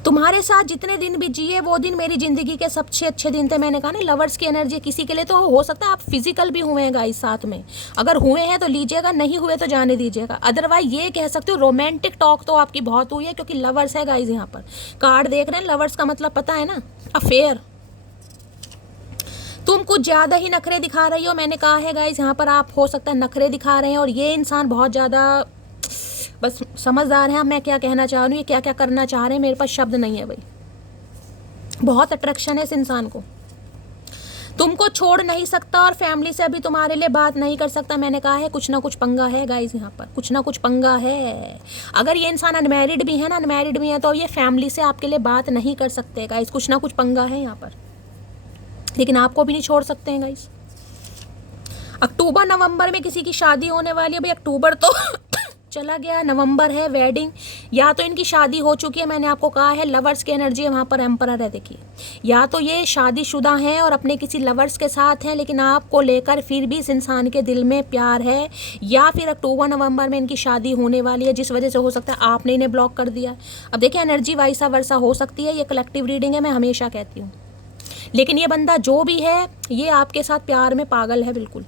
तुम्हारे साथ जितने दिन भी जिए वो दिन मेरी जिंदगी के सबसे अच्छे दिन थे। मैंने कहा ना लवर्स की एनर्जी किसी के लिए तो हो सकता है आप फिजिकल भी हुए हैं गाइस साथ में, अगर हुए हैं तो लीजिएगा, नहीं हुए तो जाने दीजिएगा। अदरवाइज ये कह सकते हो रोमांटिक टॉक तो आपकी बहुत हुई है, क्योंकि लवर्स है गाइस। यहाँ पर कार्ड देख रहे हैं, लवर्स का मतलब पता है ना, अफेयर। तुम कुछ ज़्यादा ही नखरे दिखा रही हो, मैंने कहा है गाइस यहाँ पर आप हो सकता है नखरे दिखा रहे हैं, और ये इंसान बहुत ज़्यादा बस समझदार है। मैं क्या कहना चाह रही हूँ, ये क्या क्या करना चाह रहे हैं, मेरे पास शब्द नहीं है भाई। बहुत अट्रैक्शन है इस इंसान को, तुमको छोड़ नहीं सकता और फैमिली से अभी तुम्हारे लिए बात नहीं कर सकता। मैंने कहा है कुछ ना कुछ पंगा है गाइस, यहाँ पर कुछ ना कुछ पंगा है। अगर ये इंसान अनमैरिड भी है ना, अनमैरिड भी है, तो ये फैमिली से आपके लिए बात नहीं कर सकते गाइस। कुछ ना कुछ पंगा है यहाँ पर, लेकिन आपको भी नहीं छोड़ सकते हैं गाइस। अक्टूबर नवंबर में किसी की शादी होने वाली है भाई। अक्टूबर तो चला गया, नवंबर है, वेडिंग, या तो इनकी शादी हो चुकी है। मैंने आपको कहा है लवर्स की एनर्जी है, वहाँ पर एम्परर है। देखिए या तो ये शादीशुदा हैं और अपने किसी लवर्स के साथ हैं, लेकिन आपको लेकर फिर भी इस इंसान के दिल में प्यार है, या फिर अक्टूबर नवंबर में इनकी शादी होने वाली है, जिस वजह से हो सकता है आपने इन्हें ब्लॉक कर दिया। अब देखिए एनर्जी वाइसा वर्सा हो सकती है, ये कलेक्टिव रीडिंग है, मैं हमेशा कहती हूँ। लेकिन ये बंदा जो भी है ये आपके साथ प्यार में पागल है बिल्कुल।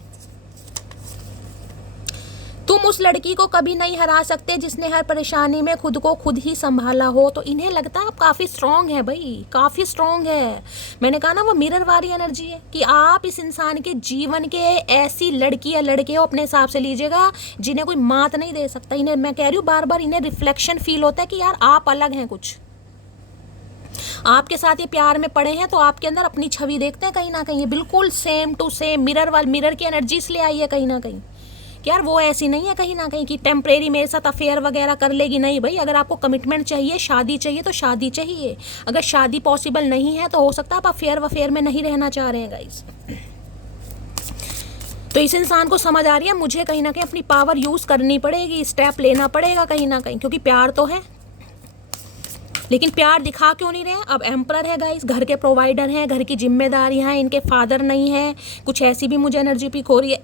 तुम उस लड़की को कभी नहीं हरा सकते जिसने हर परेशानी में खुद को खुद ही संभाला हो। तो इन्हें लगता है आप काफ़ी स्ट्रॉन्ग है भाई, काफ़ी स्ट्रॉन्ग है। मैंने कहा ना वो मिरर वाली एनर्जी है कि आप इस इंसान के जीवन के ऐसी लड़की या लड़के हो, अपने हिसाब से लीजिएगा, जिन्हें कोई मात नहीं दे सकता। इन्हें मैं कह रही हूँ बार बार, इन्हें रिफ्लेक्शन फील होता है कि यार आप अलग हैं कुछ। आपके साथ ये प्यार में पड़े हैं तो आपके अंदर अपनी छवि देखते हैं कहीं ना कहीं, बिल्कुल सेम टू सेम मिरर की एनर्जी इसलिए आई है कहीं ना कहीं कि यार वो ऐसी नहीं है कहीं ना कहीं कि टेम्परेरी मेरे साथ अफेयर वगैरह कर लेगी। नहीं भाई, अगर आपको कमिटमेंट चाहिए, शादी चाहिए तो शादी चाहिए। अगर शादी पॉसिबल नहीं है तो हो सकता है आप अफेयर में नहीं रहना चाह रहे हैं गाइस। तो इस इंसान को समझ आ रही है मुझे कहीं ना कहीं अपनी पावर यूज करनी पड़ेगी, स्टेप लेना पड़ेगा कहीं ना कहीं, क्योंकि प्यार तो है लेकिन प्यार दिखा क्यों नहीं रहे हैं। अब एम्परर है गाइस, घर के प्रोवाइडर हैं, घर की जिम्मेदारियां हैं, इनके फादर नहीं है, कुछ ऐसी भी मुझे एनर्जी पिक हो रही है।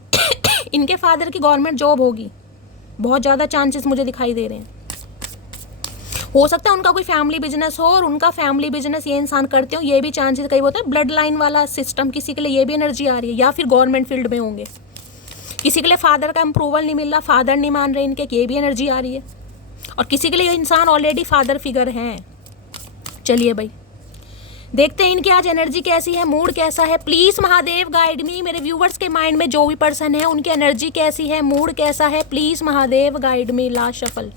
इनके फादर की गवर्नमेंट जॉब होगी, बहुत ज़्यादा चांसेस मुझे दिखाई दे रहे हैं। हो सकता है उनका कोई फैमिली बिजनेस हो और उनका फैमिली बिजनेस ये इंसान करते हो, ये भी चांसेस कई होते हैं। ब्लड लाइन वाला सिस्टम किसी के लिए ये भी एनर्जी आ रही है, या फिर गवर्नमेंट फील्ड में होंगे। किसी के लिए फादर का अप्रूवल नहीं मिल रहा, फादर नहीं मान रहे इनके, ये भी एनर्जी आ रही है। और किसी के लिए इंसान ऑलरेडी फादर फिगर है। चलिए भाई देखते हैं इनकी आज एनर्जी कैसी है, मूड कैसा है। प्लीज महादेव गाइड मी। मेरे व्यूवर्स के माइंड में जो भी पर्सन है उनकी एनर्जी कैसी है, मूड कैसा है, please Mahadev guide me. Last shuffle,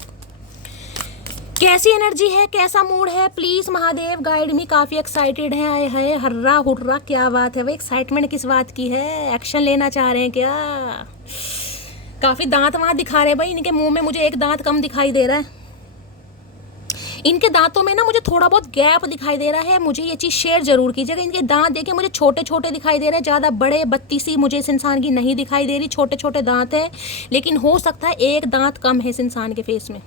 कैसी एनर्जी है, कैसा मूड है, प्लीज महादेव गाइड मी। काफी एक्साइटेड है, आए है हर्रा हुर्रा, क्या बात है भाई, एक्साइटमेंट किस बात की है, एक्शन लेना चाह रहे हैं क्या। काफी दांत वांत दिखा रहे हैं भाई इनके मुंह में, मुझे एक दांत कम दिखाई दे रहा है। इनके दांतों में ना मुझे थोड़ा बहुत गैप दिखाई दे रहा है, मुझे ये चीज़ शेयर जरूर कीजिएगा। इनके दांत देखिए मुझे छोटे छोटे दिखाई दे रहे हैं, ज़्यादा बड़े बत्ती सी मुझे इस इंसान की नहीं दिखाई दे रही, छोटे छोटे दांत है। लेकिन हो सकता है एक दांत कम है इस इंसान के फेस में।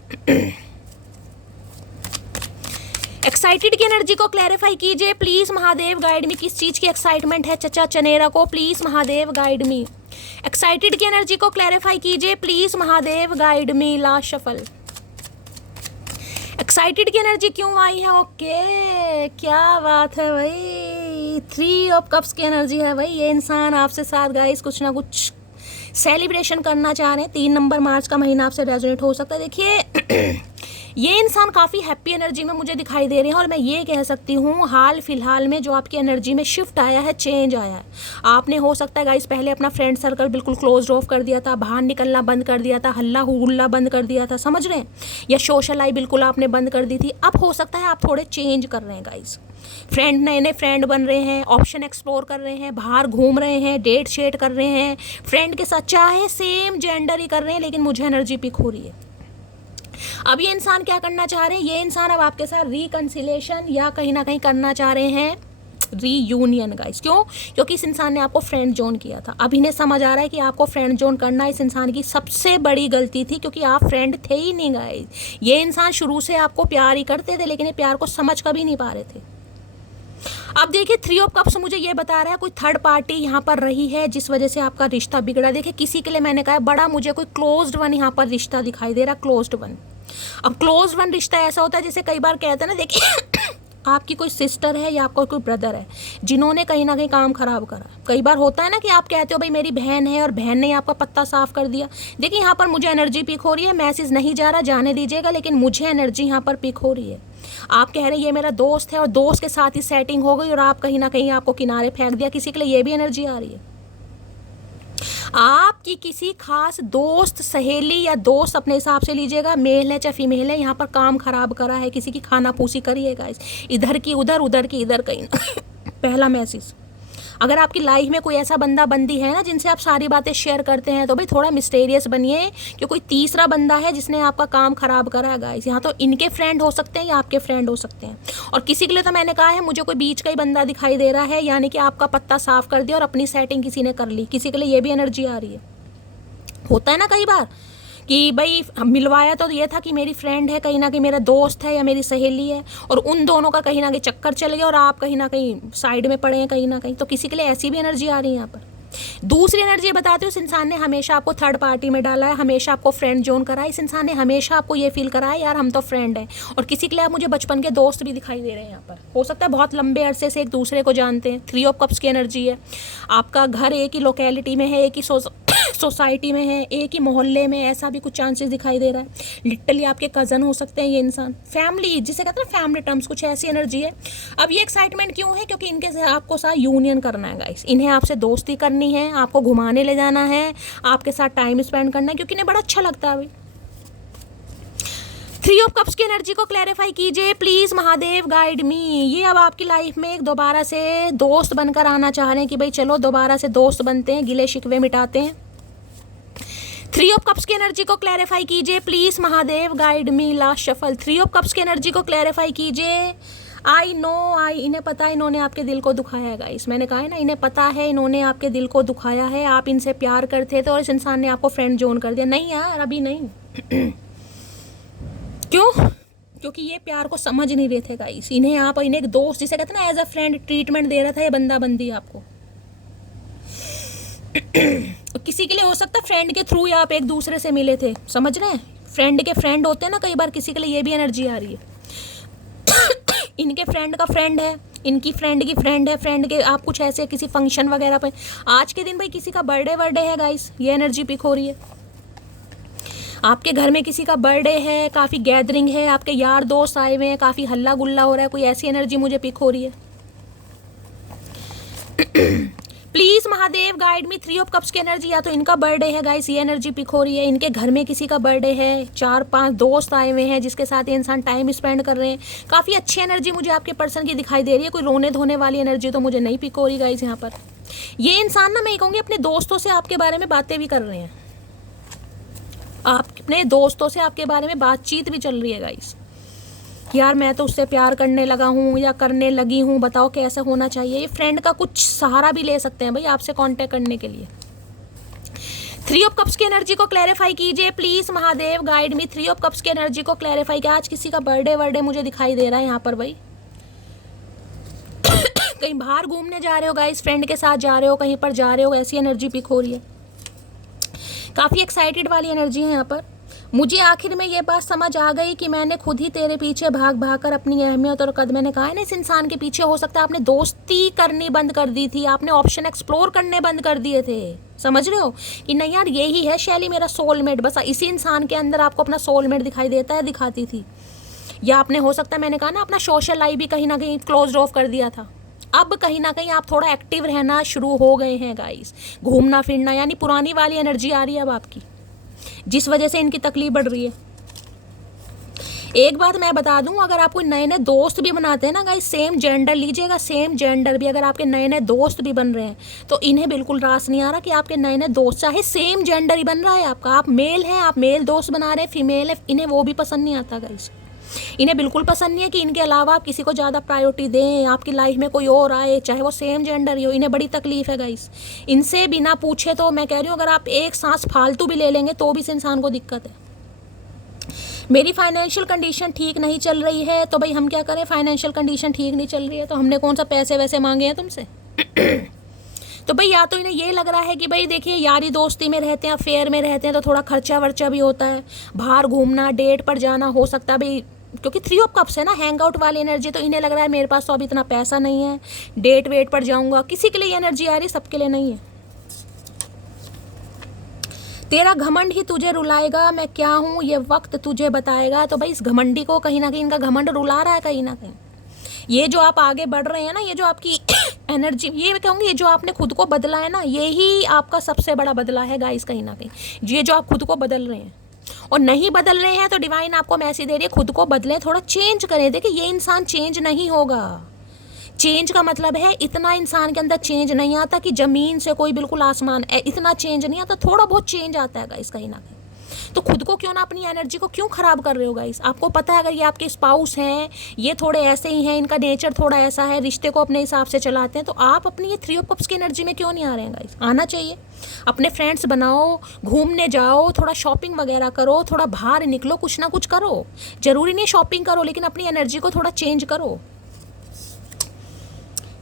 एक्साइटेड की एनर्जी को क्लैरिफाई कीजिए प्लीज महादेव, गाइड मी। किस चीज की एक्साइटमेंट है चचा चनेरा को, please Mahadev guide me. Excited की एनर्जी को क्लैरिफाई कीजिए please Mahadev, guide me. Last shuffle. Excited की एनर्जी क्यों आई है? ओके, क्या बात है भाई। 3 ऑफ कप्स की एनर्जी है भाई। ये इंसान आपसे साथ गाइस कुछ ना कुछ सेलिब्रेशन करना चाह रहे हैं। 3 नंबर मार्च का महीना आपसे रेजोनेट हो सकता है। देखिए ये इंसान काफ़ी हैप्पी एनर्जी में मुझे दिखाई दे रहे हैं, और मैं ये कह सकती हूँ हाल फिलहाल में जो आपकी एनर्जी में शिफ्ट आया है, चेंज आया है। आपने हो सकता है गाइस पहले अपना फ्रेंड सर्कल बिल्कुल क्लोज ऑफ कर दिया था, बाहर निकलना बंद कर दिया था, हल्ला हुल्ला बंद कर दिया था, समझ रहे हैं, या सोशल लाइफ बिल्कुल आपने बंद कर दी थी। अब हो सकता है आप थोड़े चेंज कर रहे हैं गाइस। फ्रेंड नए नए फ्रेंड बन रहे हैं, ऑप्शन एक्सप्लोर कर रहे हैं, बाहर घूम रहे हैं, डेट शेट कर रहे हैं फ्रेंड के साथ, चाहे सेम जेंडर ही कर रहे हैं, लेकिन मुझे एनर्जी पिक हो रही है। अब ये इंसान क्या करना चाह रहे हैं? ये इंसान अब आपके साथ रिकंसिलेशन या कहीं ना कहीं करना चाह रहे हैं रीयूनियन गाइस। क्यों? क्योंकि इस इंसान ने आपको फ्रेंड जोन किया था। अब इन्हें समझ आ रहा है कि आपको फ्रेंड जोन करना इस इंसान की सबसे बड़ी गलती थी, क्योंकि आप फ्रेंड थे ही नहीं गाइस। ये इंसान शुरू से आपको प्यार ही करते थे, लेकिन ये प्यार को समझ कभी नहीं पा रहे थे। अब देखिए 3 ऑफ कप्स मुझे ये बता रहा है कोई थर्ड पार्टी यहाँ पर रही है जिस वजह से आपका रिश्ता बिगड़ा। देखिए किसी के लिए मैंने कहा है बड़ा मुझे कोई क्लोज्ड वन यहाँ पर रिश्ता दिखाई दे रहा, क्लोज्ड वन। अब क्लोज वन रिश्ता ऐसा होता है जैसे कई बार कहते हैं ना, देखिए आपकी कोई सिस्टर है या आपका कोई ब्रदर है जिन्होंने कहीं ना कहीं काम खराब करा। कई बार होता है ना कि आप कहते हो भाई मेरी बहन है और बहन ने आपका पत्ता साफ कर दिया। देखिए यहाँ पर मुझे एनर्जी पिक हो रही है, मैसेज नहीं जा रहा, जाने दीजिएगा, लेकिन मुझे एनर्जी यहाँ पर पिक हो रही है। आप कह रहे हैं ये मेरा दोस्त है और दोस्त के साथ ही सेटिंग हो गई और आप कहीं ना कहीं आपको किनारे फेंक दिया किसी के लिए, ये भी एनर्जी आ रही है। आपकी किसी खास दोस्त सहेली या दोस्त अपने हिसाब से लीजिएगा, मेल है चाहे फीमेल है, यहाँ पर काम खराब करा है, किसी की खाना पूसी करिएगा, इधर की उधर उधर की इधर कहीं पहला मैसेज। अगर आपकी लाइफ में कोई ऐसा बंदा बंदी है ना जिनसे आप सारी बातें शेयर करते हैं, तो भाई थोड़ा मिस्टीरियस बनिए कि कोई तीसरा बंदा है जिसने आपका काम खराब करा है गाइस। यहाँ तो इनके फ्रेंड हो सकते हैं या आपके फ्रेंड हो सकते हैं, और किसी के लिए तो मैंने कहा है मुझे कोई बीच का ही बंदा दिखाई दे रहा है, यानी कि आपका पत्ता साफ कर दिया और अपनी सेटिंग किसी ने कर ली। किसी के लिए ये भी एनर्जी आ रही है। होता है ना कई बार कि भाई मिलवाया तो ये था कि मेरी फ्रेंड है, कहीं ना कहीं मेरा दोस्त है या मेरी सहेली है, और उन दोनों का कहीं ना कहीं चक्कर चल गया और आप कहीं ना कहीं साइड में पड़े हैं कहीं ना कहीं। तो किसी के लिए ऐसी भी एनर्जी आ रही है यहाँ पर। दूसरी एनर्जी बताते हो, इस इंसान ने हमेशा आपको थर्ड पार्टी में डाला है, हमेशा आपको फ्रेंड जोन करा है। इस इंसान ने हमेशा आपको ये फील करा है यार हम तो फ्रेंड हैं, और किसी के लिए आप मुझे बचपन के दोस्त भी दिखाई दे रहे हैं यहाँ पर। हो सकता है बहुत लंबे अरसे से एक दूसरे को जानते हैं। 3 ऑफ कप्स की एनर्जी है। आपका घर एक ही लोकेलिटी में है, एक ही सोसाइटी में है, एक ही मोहल्ले में, ऐसा भी कुछ चांसेस दिखाई दे रहा है। लिटरली आपके कज़न हो सकते हैं ये इंसान, फैमिली जिसे कहते हैं फैमिली टर्म्स, कुछ ऐसी एनर्जी है। अब ये एक्साइटमेंट क्यों है? क्योंकि इनके से आपको साथ यूनियन करना है गाइस। इन्हें आपसे दोस्ती करनी है, आपको घुमाने ले जाना है, आपके साथ टाइम स्पेंड करना है, क्योंकि इन्हें बड़ा अच्छा लगता है भाई। 3 ऑफ कप्स की एनर्जी को क्लैरिफाई कीजिए प्लीज महादेव, गाइड मी। ये अब आपकी लाइफ में एक दोबारा से दोस्त बनकर आना चाह रहे हैं कि भाई चलो दोबारा से दोस्त बनते हैं, गिले शिकवे मिटाते हैं। 3 ऑफ कप्स की एनर्जी को क्लैरिफाई कीजिए please Mahadev, guide me. Last shuffle. 3 of cups की एनर्जी को क्लैरिफाई कीजिए। आई नो इन्हें पता है इन्होंने आपके दिल को दुखाया है गाइस। मैंने कहा है ना, इन्हें पता है इन्होंने आपके दिल को दुखाया है। आप इनसे प्यार करते थे और इस इंसान ने आपको फ्रेंड जोन कर दिया। नहीं यार अभी नहीं क्यों? क्योंकि ये प्यार को समझ नहीं रहे थे गाइस। इन्हें एक दोस्त जिसे कहते हैं ना एज अ फ्रेंड ट्रीटमेंट दे रहा था ये बंदा बंदी आपको। किसी के लिए हो सकता है फ्रेंड के थ्रू या आप एक दूसरे से मिले थे, समझ रहे हैं? फ्रेंड के फ्रेंड होते हैं ना कई बार, किसी के लिए ये भी एनर्जी आ रही है। इनके फ्रेंड का फ्रेंड है, इनकी फ्रेंड की फ्रेंड है, फ्रेंड के आप कुछ ऐसे किसी फंक्शन वगैरह पे आज के दिन भाई किसी का बर्थडे है गाइस, ये एनर्जी पिक हो रही है। आपके घर में किसी का बर्थडे है, काफ़ी गैदरिंग है, आपके यार दोस्त आए हुए हैं, काफ़ी हल्ला गुल्ला हो रहा है, कोई ऐसी एनर्जी मुझे पिक हो रही है। Please Mahadev guide me. 3 of cups की एनर्जी, या तो इनका बर्थडे है गाइस, ये एनर्जी पिक हो रही है। इनके घर में किसी का बर्थडे है, 4-5 दोस्त आए हुए हैं जिसके साथ ये इंसान टाइम स्पेंड कर रहे हैं। काफ़ी अच्छी एनर्जी मुझे आपके पर्सन की दिखाई दे रही है। कोई रोने धोने वाली एनर्जी तो मुझे नहीं पिक हो रही गाइस यहाँ पर। ये इंसान ना मैं कहूँगी अपने दोस्तों से आपके बारे में बातें भी कर रहे हैं, आप अपने दोस्तों से आपके बारे में बातचीत भी चल रही है गाइस। यार मैं तो उससे प्यार करने लगा हूँ या करने लगी हूँ, बताओ कैसे होना चाहिए। ये फ्रेंड का कुछ सहारा भी ले सकते हैं भाई आपसे कांटेक्ट करने के लिए। 3 ऑफ कप्स की एनर्जी को क्लैरिफाई कीजिए please Mahadev, guide me. 3 of cups की एनर्जी को क्लैरिफाई किया। आज किसी का बर्थडे मुझे दिखाई दे रहा है यहाँ पर भाई। कहीं बाहर घूमने जा रहे हो गाइस, फ्रेंड के साथ जा रहे हो, कहीं पर जा रहे हो, ऐसी एनर्जी पिक हो रही है। काफ़ी एक्साइटेड वाली एनर्जी है यहाँ पर। मुझे आखिर में ये बात समझ आ गई कि मैंने खुद ही तेरे पीछे भाग भाग कर अपनी अहमियत और कद, मैंने कहा है ना इस इंसान के पीछे, हो सकता है आपने दोस्ती करनी बंद कर दी थी, आपने ऑप्शन एक्सप्लोर करने बंद कर दिए थे। समझ रहे हो कि नहीं यार यही है शैली मेरा सोलमेट, बस इसी इंसान के अंदर आपको अपना सोलमेट दिखाई देता है, दिखाती थी। या आपने हो सकता है मैंने कहा ना अपना सोशल लाइफ भी कहीं ना कहीं क्लोज ऑफ कर दिया था। अब कहीं ना कहीं आप थोड़ा एक्टिव रहना शुरू हो गए हैं गाइस, घूमना फिरना, यानी पुरानी वाली एनर्जी आ रही है अब आपकी, जिस वजह से इनकी तकलीफ बढ़ रही है। एक बात मैं बता दूं, अगर आप कोई नए नए दोस्त भी बनाते हैं ना गाइस, सेम जेंडर लीजिएगा, सेम जेंडर भी अगर आपके नए नए दोस्त भी बन रहे हैं तो इन्हें बिल्कुल रास नहीं आ रहा कि आपके नए नए दोस्त, चाहे सेम जेंडर ही बन रहा है आपका, आप मेल हैं, आप मेल दोस्त बना रहे हैं, फीमेल है, इन्हें वो भी पसंद नहीं आता गाइस। इन्हें बिल्कुल पसंद नहीं है कि इनके अलावा आप किसी को ज़्यादा प्रायोरिटी दें, आपकी लाइफ में कोई और आए, चाहे वो सेम जेंडर ही हो। इन्हें बड़ी तकलीफ है गाइस। इनसे बिना पूछे तो मैं कह रही हूँ अगर आप एक सांस फालतू भी ले लेंगे तो भी इस इंसान को दिक्कत है। मेरी फाइनेंशियल कंडीशन ठीक नहीं चल रही है तो भाई हम क्या करें, फाइनेंशियल कंडीशन ठीक नहीं चल रही है तो हमने कौन सा पैसे वैसे मांगे हैं तुमसे। तो भाई या तो इन्हें ये लग रहा है कि भाई देखिए यारी दोस्ती में रहते हैं, अफेयर में रहते हैं तो थोड़ा खर्चा वर्चा भी होता है, बाहर घूमना, डेट पर जाना हो सकता है भाई, क्योंकि 3 ऑफ कप्स है ना, हैंग आउट वाली एनर्जी, तो इन्हें लग रहा है मेरे पास तो अभी इतना पैसा नहीं है, डेट वेट पर जाऊंगा। किसी के लिए ये एनर्जी आ रही, सबके लिए नहीं है। तेरा घमंड ही तुझे रुलाएगा, मैं क्या हूँ ये वक्त तुझे बताएगा। तो भाई इस घमंडी को कहीं ना कहीं इनका घमंड रुला रहा है कहीं ना कहीं। ये जो आप आगे बढ़ रहे हैं ना, ये जो आपकी एनर्जी, ये मैं कहूँगी ये जो आपने खुद को बदला है ना, यही आपका सबसे बड़ा बदला है गाइस कहीं ना कहीं। ये जो आप खुद को बदल रहे हैं और नहीं बदल रहे हैं तो डिवाइन आपको मैसेज दे रही है खुद को बदलें, थोड़ा चेंज करें। देखिए ये इंसान चेंज नहीं होगा। चेंज का मतलब है इतना इंसान के अंदर चेंज नहीं आता कि ज़मीन से कोई बिल्कुल आसमान, इतना चेंज नहीं आता, थोड़ा बहुत चेंज आता है गाइस कहीं ना कहीं। तो खुद को क्यों ना, अपनी एनर्जी को क्यों ख़राब कर रहे हो गाइस। आपको पता है अगर ये आपके स्पाउस हैं, ये थोड़े ऐसे ही हैं, इनका नेचर थोड़ा ऐसा है, रिश्ते को अपने हिसाब से चलाते हैं, तो आप अपनी ये 3 ऑफ कप्स की एनर्जी में क्यों नहीं आ रहे हैं गाइस। आना चाहिए, अपने फ्रेंड्स बनाओ, घूमने जाओ, थोड़ा शॉपिंग वगैरह करो, थोड़ा बाहर निकलो, कुछ ना कुछ करो। ज़रूरी नहीं शॉपिंग करो, लेकिन अपनी एनर्जी को थोड़ा चेंज करो।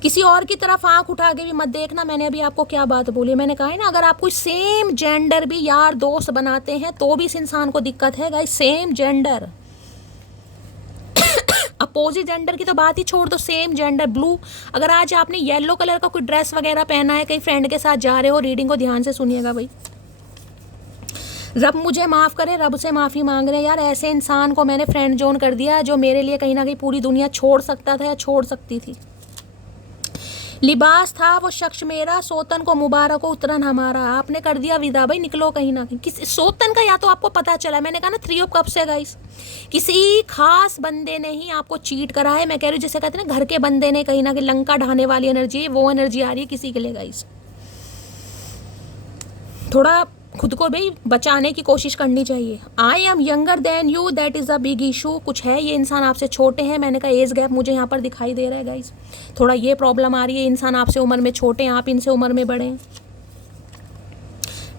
किसी और की तरफ आंख उठा के भी मत देखना। मैंने अभी आपको क्या बात बोली, मैंने कहा है ना अगर आप कोई सेम जेंडर भी यार दोस्त बनाते हैं तो भी इस इंसान को दिक्कत है guys. Same gender, opposite gender की तो बात ही छोड़ दो, सेम जेंडर। ब्लू, अगर आज आपने येलो कलर का कोई ड्रेस वगैरह पहना है, कहीं फ्रेंड के साथ जा रहे हो, रीडिंग को ध्यान से सुनिएगा भाई। रब मुझे माफ़ करे, रब से माफ़ी मांग रहे हैं यार, ऐसे इंसान को मैंने फ्रेंड जोन कर दिया जो मेरे लिए कहीं ना कहीं पूरी दुनिया छोड़ सकता था या छोड़ सकती थी। लिबास था वो शख्स मेरा, सोतन को मुबारक हो उतरन हमारा। आपने कर दिया विदा भाई, निकलो कहीं ना कहीं। किसी सोतन का या तो आपको पता चला, मैंने कहा ना 3 ऑफ कप्स है गाइस, किसी खास बंदे ने ही आपको चीट करा है। मैं कह रही हूँ जैसे कहते हैं ना घर के बंदे ने कहीं ना कहीं लंका ढाने वाली एनर्जी, वो एनर्जी आ रही है किसी के लिए गाइस। थोड़ा खुद को भी बचाने की कोशिश करनी चाहिए। I am younger than you, that is a big issue. कुछ है, ये इंसान आपसे छोटे हैं। मैंने कहा एज गैप मुझे यहाँ पर दिखाई दे रहा है गाइस, थोड़ा ये प्रॉब्लम आ रही है। इंसान आपसे उम्र में छोटे हैं, आप इनसे उम्र में बड़े हैं।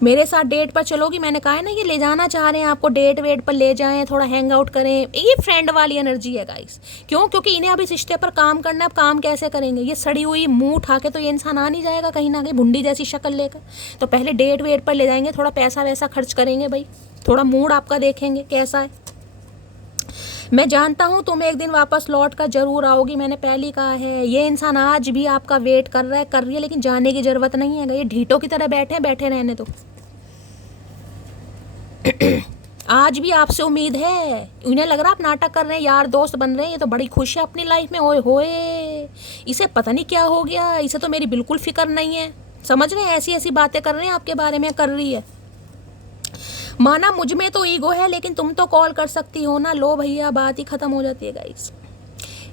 मेरे साथ डेट पर चलोगी, मैंने कहा है ना ये ले जाना चाह रहे हैं आपको, डेट वेट पर ले जाएं, थोड़ा हैंग आउट करें। ये फ्रेंड वाली एनर्जी है गाइस। क्यों? क्योंकि इन्हें अभी रिश्ते पर काम करना है। अब काम कैसे करेंगे, ये सड़ी हुई मुंह उठा के तो ये इंसान आ नहीं जाएगा कहीं ना कहीं भुंडी जैसी शक्ल लेकर। तो पहले डेट वेट पर ले जाएंगे, थोड़ा पैसा वैसा खर्च करेंगे भाई, थोड़ा मूड आपका देखेंगे कैसा है। मैं जानता हूँ तुम एक दिन वापस लौट कर जरूर आओगी, मैंने पहले ही कहा है। ये इंसान आज भी आपका वेट कर रहा है, कर रही है, लेकिन जाने की ज़रूरत नहीं है। ये ढीठों की तरह बैठे हैं, बैठे रहने दो। आज भी आपसे उम्मीद है। उन्हें लग रहा आप नाटक कर रहे हैं, यार दोस्त बन रहे हैं, ये तो बड़ी खुश है अपनी लाइफ में। ओए होए, इसे पता नहीं क्या हो गया, इसे तो मेरी बिल्कुल फिक्र नहीं है। समझ रहे हैं, ऐसी ऐसी बातें कर रहे हैं आपके बारे में, कर रही है। माना मुझ में तो ईगो है, लेकिन तुम तो कॉल कर सकती हो ना। लो भैया, बात ही खत्म हो जाती है गाइस।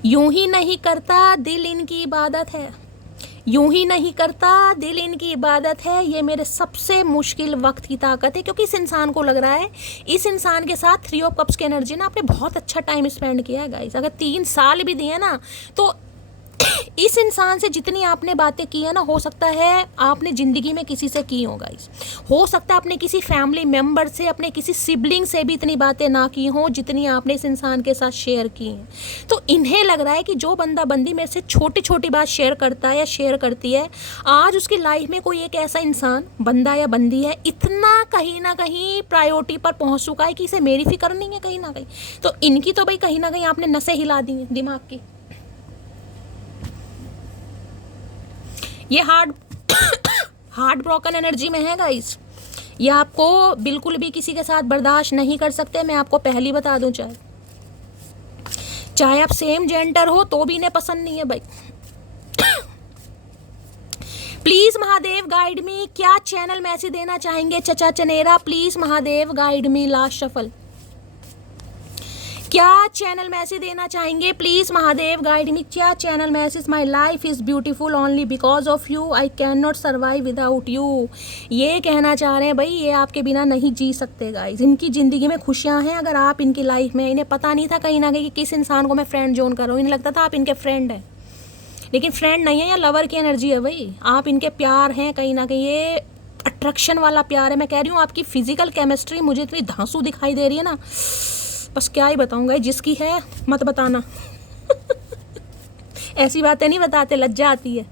यूं ही नहीं करता दिल इनकी इबादत है, यूं ही नहीं करता दिल इनकी इबादत है। ये मेरे सबसे मुश्किल वक्त की ताकत है। क्योंकि इस इंसान को लग रहा है, इस इंसान के साथ 3 ऑफ कप्स की एनर्जी ना, आपने बहुत अच्छा टाइम स्पेंड किया है गाइस। अगर 3 साल भी दिए ना तो इस इंसान से जितनी आपने बातें की है ना, हो सकता है आपने ज़िंदगी में किसी से की हो गाइस, हो सकता है अपने किसी फैमिली मेम्बर से, अपने किसी सिबलिंग से भी इतनी बातें ना की हो जितनी आपने इस इंसान के साथ शेयर की हैं। तो इन्हें लग रहा है कि जो बंदा बंदी मेरे से छोटी छोटी बात शेयर करता है या शेयर करती है, आज उसकी लाइफ में कोई एक ऐसा इंसान, बंदा या बंदी है, इतना कहीं ना कहीं प्रायोरिटी पर पहुँच चुका है कि इसे मेरी फिक्र नहीं है कहीं ना कहीं। तो इनकी तो भाई कहीं ना कहीं आपने नसें हिला दी हैं दिमाग की। ये हार्ट ब्रोकन एनर्जी में है गाइस। ये आपको बिल्कुल भी किसी के साथ बर्दाश्त नहीं कर सकते। मैं आपको पहली बता दूं, चाहे आप सेम जेंडर हो तो भी इन्हें पसंद नहीं है भाई। प्लीज महादेव गाइड मी, क्या चैनल मैसेज देना चाहेंगे चचा चनेरा? Please Mahadev guide me, last shuffle. क्या चैनल मैसेज देना चाहेंगे? प्लीज महादेव गाइड मी, क्या channel message? My life is beautiful only because of you, I can not survive without you. ये कहना चाह रहे हैं भाई, ये आपके बिना नहीं जी सकते गाइज। इनकी ज़िंदगी में खुशियां हैं अगर आप इनकी लाइफ में। इन्हें पता नहीं था कहीं ना कहीं कि किस इंसान को मैं फ्रेंड जोन कर रहा हूँ। इन्हें लगता था आप इनके फ्रेंड हैं, लेकिन फ्रेंड नहीं है, या लवर की एनर्जी है भाई। आप इनके प्यार हैं कहीं ना कहीं, ये अट्रैक्शन वाला प्यार है। मैं कह रही हूँ आपकी फिजिकल केमिस्ट्री मुझे इतनी धांसू दिखाई दे रही है ना, बस क्या ही बताऊंगा। जिसकी है मत बताना। ऐसी बातें नहीं बताते, लज्जा आती है।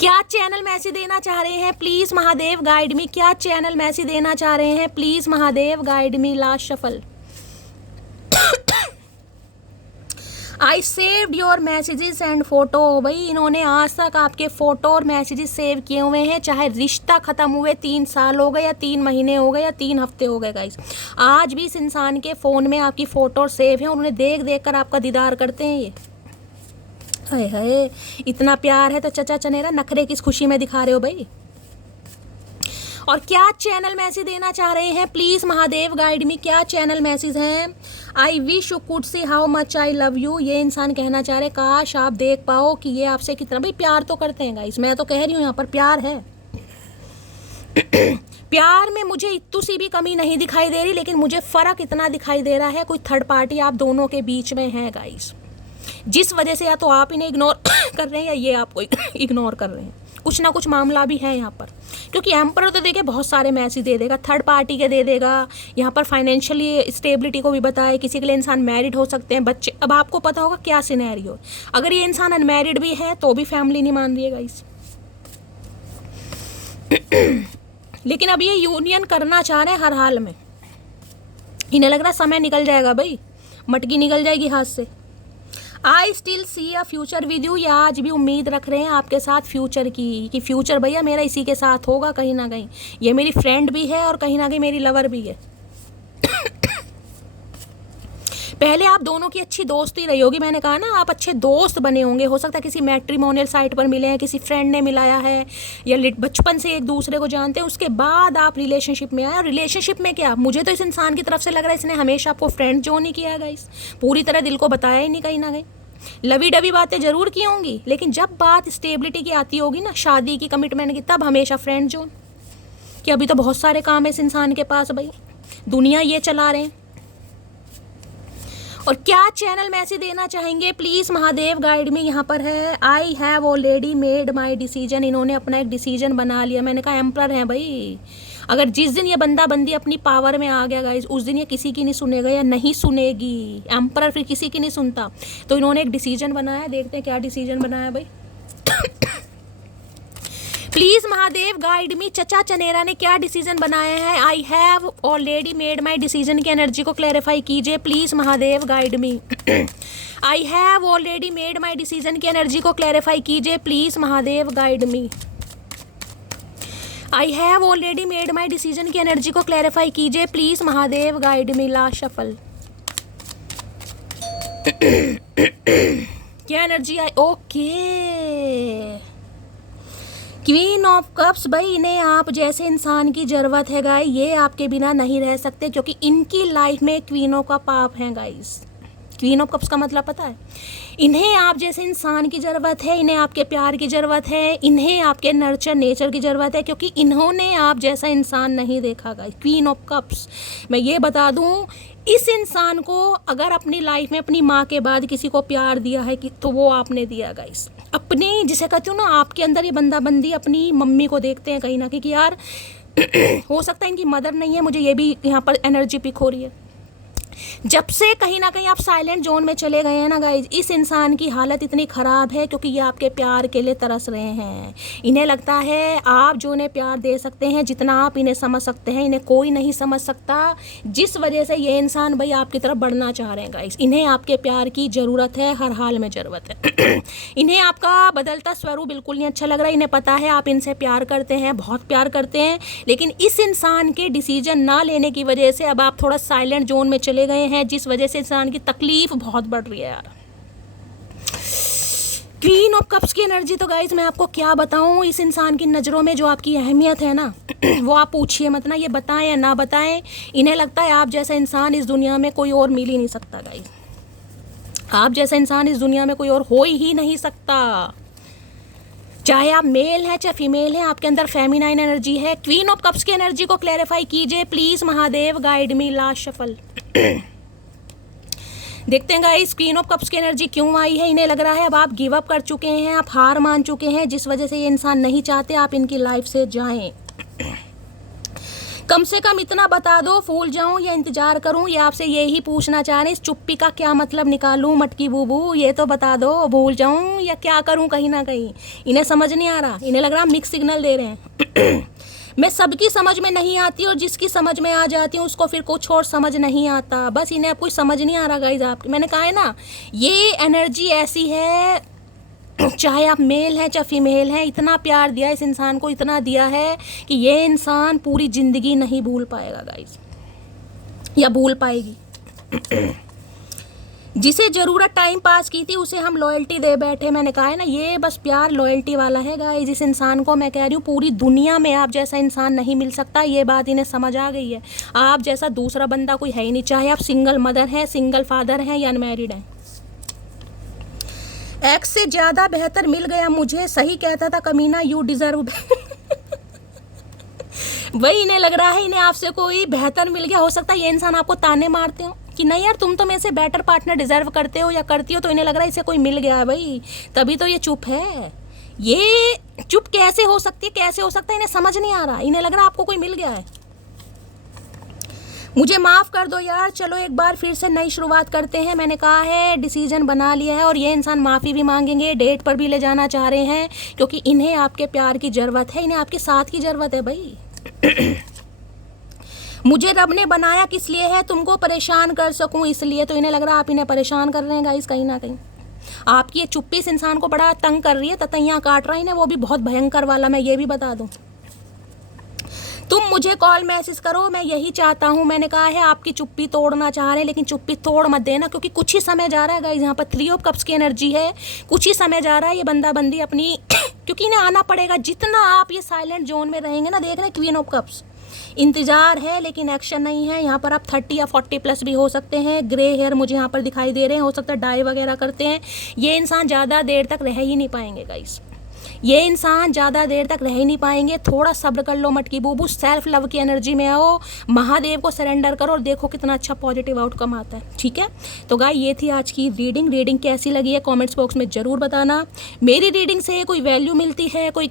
क्या चैनल मैसेज देना चाह रहे हैं? प्लीज महादेव गाइड मी, क्या चैनल मैसेज देना चाह रहे हैं? Please Mahadev guide me, last shuffle. I saved your messages and photo. भाई इन्होंने आज तक आपके फोटो और मैसेजेस सेव किए हुए हैं, चाहे रिश्ता ख़त्म हुए 3 साल हो गए या 3 महीने हो गए या 3 हफ्ते हो गए गाइस। आज भी इस इंसान के फ़ोन में आपकी फ़ोटो सेव है और उन्हें देख देख कर आपका दीदार करते हैं ये। हाय हाय, इतना प्यार है तो चचा चनेरा नखरे किस खुशी में दिखा रहे हो भाई। और क्या चैनल मैसेज देना चाह रहे हैं? प्लीज़ महादेव गाइड मी, क्या चैनल मैसेज हैं? I wish you could see how much I love you. ये इंसान कहना चाह रहे, काश आप देख पाओ कि ये आपसे कितना, भाई प्यार तो करते हैं गाइस। मैं तो कह रही हूँ यहाँ पर प्यार है। प्यार में मुझे इतनी सी भी कमी नहीं दिखाई दे रही, लेकिन मुझे फ़र्क इतना दिखाई दे रहा है, कोई थर्ड पार्टी आप दोनों के बीच में है गाइस, जिस वजह से या तो आप इन्हें इग्नोर कर रहे हैं या ये आपको इग्नोर कर रहे हैं। कुछ ना कुछ मामला भी है यहाँ पर, क्योंकि एम्पर तो देखिए बहुत सारे मैसेज दे देगा, थर्ड पार्टी के दे देगा, यहाँ पर फाइनेंशियली स्टेबिलिटी को भी बताए, किसी के लिए इंसान मैरिड हो सकते हैं, बच्चे। अब आपको पता होगा क्या सिनेरियो। अगर ये इंसान अनमैरिड भी है तो भी फैमिली नहीं मान रही है गाइस। लेकिन अब ये यूनियन करना चाह रहे हैं हर हाल में। इन्हें लग रहा है समय निकल जाएगा भाई, मटकी निकल जाएगी हाथ से। I still see a future with you, या आज भी उम्मीद रख रहे हैं आपके साथ फ्यूचर की, कि फ्यूचर भैया मेरा इसी के साथ होगा कहीं ना कहीं। ये मेरी फ्रेंड भी है और कहीं ना कहीं मेरी लवर भी है। पहले आप दोनों की अच्छी दोस्ती रही होगी, मैंने कहा ना, आप अच्छे दोस्त बने होंगे। हो सकता है किसी मैट्रिमोनियल साइट पर मिले हैं, किसी फ्रेंड ने मिलाया है, या बचपन से एक दूसरे को जानते हैं, उसके बाद आप रिलेशनशिप में आए। और रिलेशनशिप में क्या, मुझे तो इस इंसान की तरफ से लग रहा है इसने हमेशा आपको फ्रेंड जो नहीं किया है गाइस, पूरी तरह दिल को बताया ही नहीं कहीं ना कहीं। लवी डवी बातें जरूर की होंगी, लेकिन जब बात स्टेबिलिटी की आती होगी ना, शादी की, कमिटमेंट की, तब हमेशा फ्रेंड जोन। कि अभी तो बहुत सारे काम है इस इंसान के पास भाई, दुनिया ये चला रहे हैं। और क्या चैनल मैसेज देना चाहेंगे? प्लीज़ महादेव गाइड में, यहाँ पर है I have already made my decision. इन्होंने अपना एक डिसीजन बना लिया। मैंने कहा एम्परर है भाई, अगर जिस दिन ये बंदा बंदी अपनी पावर में आ गया गाइस, उस दिन ये किसी की नहीं सुनेगा या नहीं सुनेगी। एम्परर फिर किसी की नहीं सुनता। तो इन्होंने एक डिसीजन बनाया, देखते हैं क्या डिसीजन बनाया भाई। प्लीज़ महादेव गाइड मी, चचा चनेरा ने क्या डिसीजन बनाया है? I have already made my decision की एनर्जी को क्लैरिफाई कीजिए please Mahadev guide me. I have already made my decision की एनर्जी को क्लैरिफाई कीजिए please Mahadev guide me. I have already made my decision की एनर्जी को क्लैरिफाई कीजिए please Mahadev guide me, last shuffle. क्या एनर्जी आई? Okay, queen of cups. भाई इन्हें आप जैसे इंसान की ज़रूरत है गाइस, ये आपके बिना नहीं रह सकते, क्योंकि इनकी लाइफ में क्वीनों का पाप है गाइस। क्वीन ऑफ कप्स का मतलब पता है? इन्हें आप जैसे इंसान की ज़रूरत है, इन्हें आपके प्यार की ज़रूरत है, इन्हें आपके नर्चर नेचर की ज़रूरत है, क्योंकि इन्होंने आप जैसा इंसान नहीं देखा गाइस। क्वीन ऑफ कप्स, मैं ये बता दूं, इस इंसान को अगर अपनी लाइफ में अपनी माँ के बाद किसी को प्यार दिया है कि तो वो आपने दिया गाइस। अपनी, जिसे कहती हूँ ना, आपके अंदर ये बंदी अपनी मम्मी को देखते हैं कहीं ना कहीं कि यार हो सकता है इनकी मदर नहीं है, मुझे ये भी यहाँ पर एनर्जी पिक हो रही है। जब से कहीं ना कहीं आप साइलेंट जोन में चले गए हैं ना गाइज, इस इंसान की हालत इतनी ख़राब है क्योंकि ये आपके प्यार के लिए तरस रहे हैं। इन्हें लगता है आप जो इन्हें प्यार दे सकते हैं, जितना आप इन्हें समझ सकते हैं, इन्हें कोई नहीं समझ सकता, जिस वजह से ये इंसान भाई आपकी तरफ बढ़ना चाह रहे हैं गाइज। इन्हें आपके प्यार की ज़रूरत है, हर हाल में ज़रूरत है। इन्हें आपका बदलता स्वरूप बिल्कुल नहीं अच्छा लग रहा है। इन्हें पता है आप इनसे प्यार करते हैं, बहुत प्यार करते हैं, लेकिन इस इंसान के डिसीजन ना लेने की वजह से अब आप थोड़ा साइलेंट जोन में चले गए हैं, जिस वजह से इंसान की तकलीफ बहुत बढ़ रही है यार। क्वीन ऑफ कप्स की एनर्जी तो गाइज मैं आपको क्या बताऊं, इस इंसान की नज़रों में जो आपकी अहमियत है ना वो आप पूछिए मत ना, ये बताएं या ना बताएं, इन्हें लगता है आप जैसा इंसान इस दुनिया में कोई और मिल ही नहीं सकता गाइज। आप जैसा इंसान इस दुनिया में कोई और हो ही नहीं सकता। चाहे आप मेल हैं चाहे फीमेल हैं, आपके अंदर फेमिनाइन एनर्जी है। क्वीन ऑफ कप्स की एनर्जी को क्लैरिफाई कीजिए please Mahadev, guide me, last shuffle. देखते हैं गाइस क्वीन ऑफ कप्स की एनर्जी क्यों आई है। इन्हें लग रहा है अब आप गिव अप कर चुके हैं, आप हार मान चुके हैं, जिस वजह से ये इंसान नहीं चाहते आप इनकी लाइफ से जाएं। कम से कम इतना बता दो, फूल जाऊं या इंतजार करूं, ये आपसे यही पूछना चाह रहे हैं। इस चुप्पी का क्या मतलब निकालूं मटकी बूबू, ये तो बता दो, भूल जाऊं या क्या करूं। कहीं ना कहीं इन्हें समझ नहीं आ रहा, इन्हें लग रहा मिक्स सिग्नल दे रहे हैं। मैं सबकी समझ में नहीं आती और जिसकी समझ में आ जाती हूँ उसको फिर कुछ और समझ नहीं आता। बस इन्हें अब कुछ समझ नहीं आ रहा गाइज। आप, मैंने कहा है ना, ये एनर्जी ऐसी है, चाहे आप मेल हैं चाहे फीमेल हैं, इतना प्यार दिया इस इंसान को, इतना दिया है कि ये इंसान पूरी ज़िंदगी नहीं भूल पाएगा गाइज, या भूल पाएगी। जिसे ज़रूरत टाइम पास की थी उसे हम लॉयल्टी दे बैठे। मैंने कहा है ना, ये बस प्यार लॉयल्टी वाला है गाइस। इस इंसान को मैं कह रही हूँ पूरी दुनिया में आप जैसा इंसान नहीं मिल सकता, ये बात इन्हें समझ आ गई है। आप जैसा दूसरा बंदा कोई है ही नहीं, चाहे आप सिंगल मदर हैं, सिंगल फादर हैं या अनमैरिड हैं। एक्स से ज़्यादा बेहतर मिल गया मुझे, सही कहता था कमीना, यू डिजर्व। वही इन्हें लग रहा है, इन्हें आपसे कोई बेहतर मिल गया। हो सकता है ये इंसान आपको ताने मारते हो कि नहीं यार तुम तो मेरे से बेटर पार्टनर डिजर्व करते हो या करती हो, तो इन्हें लग रहा है इसे कोई मिल गया है भाई, तभी तो ये चुप है। ये चुप कैसे हो सकती है, कैसे हो सकता है, इन्हें समझ नहीं आ रहा। इन्हें लग रहा है आपको कोई मिल गया है। मुझे माफ़ कर दो यार, चलो एक बार फिर से नई शुरुआत करते हैं। मैंने कहा है डिसीजन बना लिया है और ये इंसान माफ़ी भी मांगेंगे, डेट पर भी ले जाना चाह रहे हैं, क्योंकि इन्हें आपके प्यार की ज़रूरत है, इन्हें आपके साथ की ज़रूरत है भाई। मुझे रब ने बनाया किस लिए है, तुमको परेशान कर सकूं इसलिए। तो इन्हें लग रहा है आप इन्हें परेशान कर रहे हैं गाइस। कहीं ना कहीं आपकी ये चुप्पी इस इंसान को बड़ा तंग कर रही है, ततैयाँ काट रहा है इन्हें, वो भी बहुत भयंकर वाला। मैं ये भी बता दूं, तुम मुझे कॉल मैसेज करो, मैं यही चाहता हूँ। मैंने कहा है आपकी चुप्पी तोड़ना चाह रहे हैं, लेकिन चुप्पी तोड़ मत देना, क्योंकि कुछ ही समय जा रहा है गाइस। यहाँ पर 3 ऑफ कप्स की एनर्जी है, कुछ ही समय जा रहा है, ये बंदा बंदी अपनी क्योंकि इन्हें आना पड़ेगा। जितना आप ये साइलेंट जोन में रहेंगे ना, देख रहे हैं क्वीन ऑफ कप्स, इंतजार है लेकिन एक्शन नहीं है। यहाँ पर आप 30 या 40 प्लस भी हो सकते हैं। ग्रे हेयर मुझे यहाँ पर दिखाई दे रहे हैं, हो सकता है डाई वगैरह करते हैं। ये इंसान ज़्यादा देर तक रह ही नहीं पाएंगे गाइस, ये इंसान ज़्यादा देर तक रह ही नहीं पाएंगे। थोड़ा सब्र कर लो मटकी बूबू, सेल्फ लव की एनर्जी में आओ, महादेव को सरेंडर करो और देखो कितना अच्छा पॉजिटिव आउटकम आता है। ठीक है, तो गाइस ये थी आज की रीडिंग कैसी लगी है कमेंट्स बॉक्स में ज़रूर बताना। मेरी रीडिंग से कोई वैल्यू मिलती है, कोई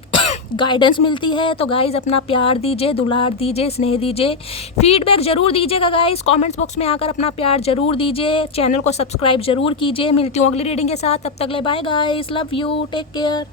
गाइडेंस मिलती है तो गाइस अपना प्यार दीजिए, दुलार दीजिए, स्नेह दीजिए, फीडबैक ज़रूर दीजिएगा गाइस। कमेंट्स बॉक्स में आकर अपना प्यार ज़रूर दीजिए, चैनल को सब्सक्राइब ज़रूर कीजिए। मिलती हूँ अगली रीडिंग के साथ, तब तक ले bye guys, love you, take care.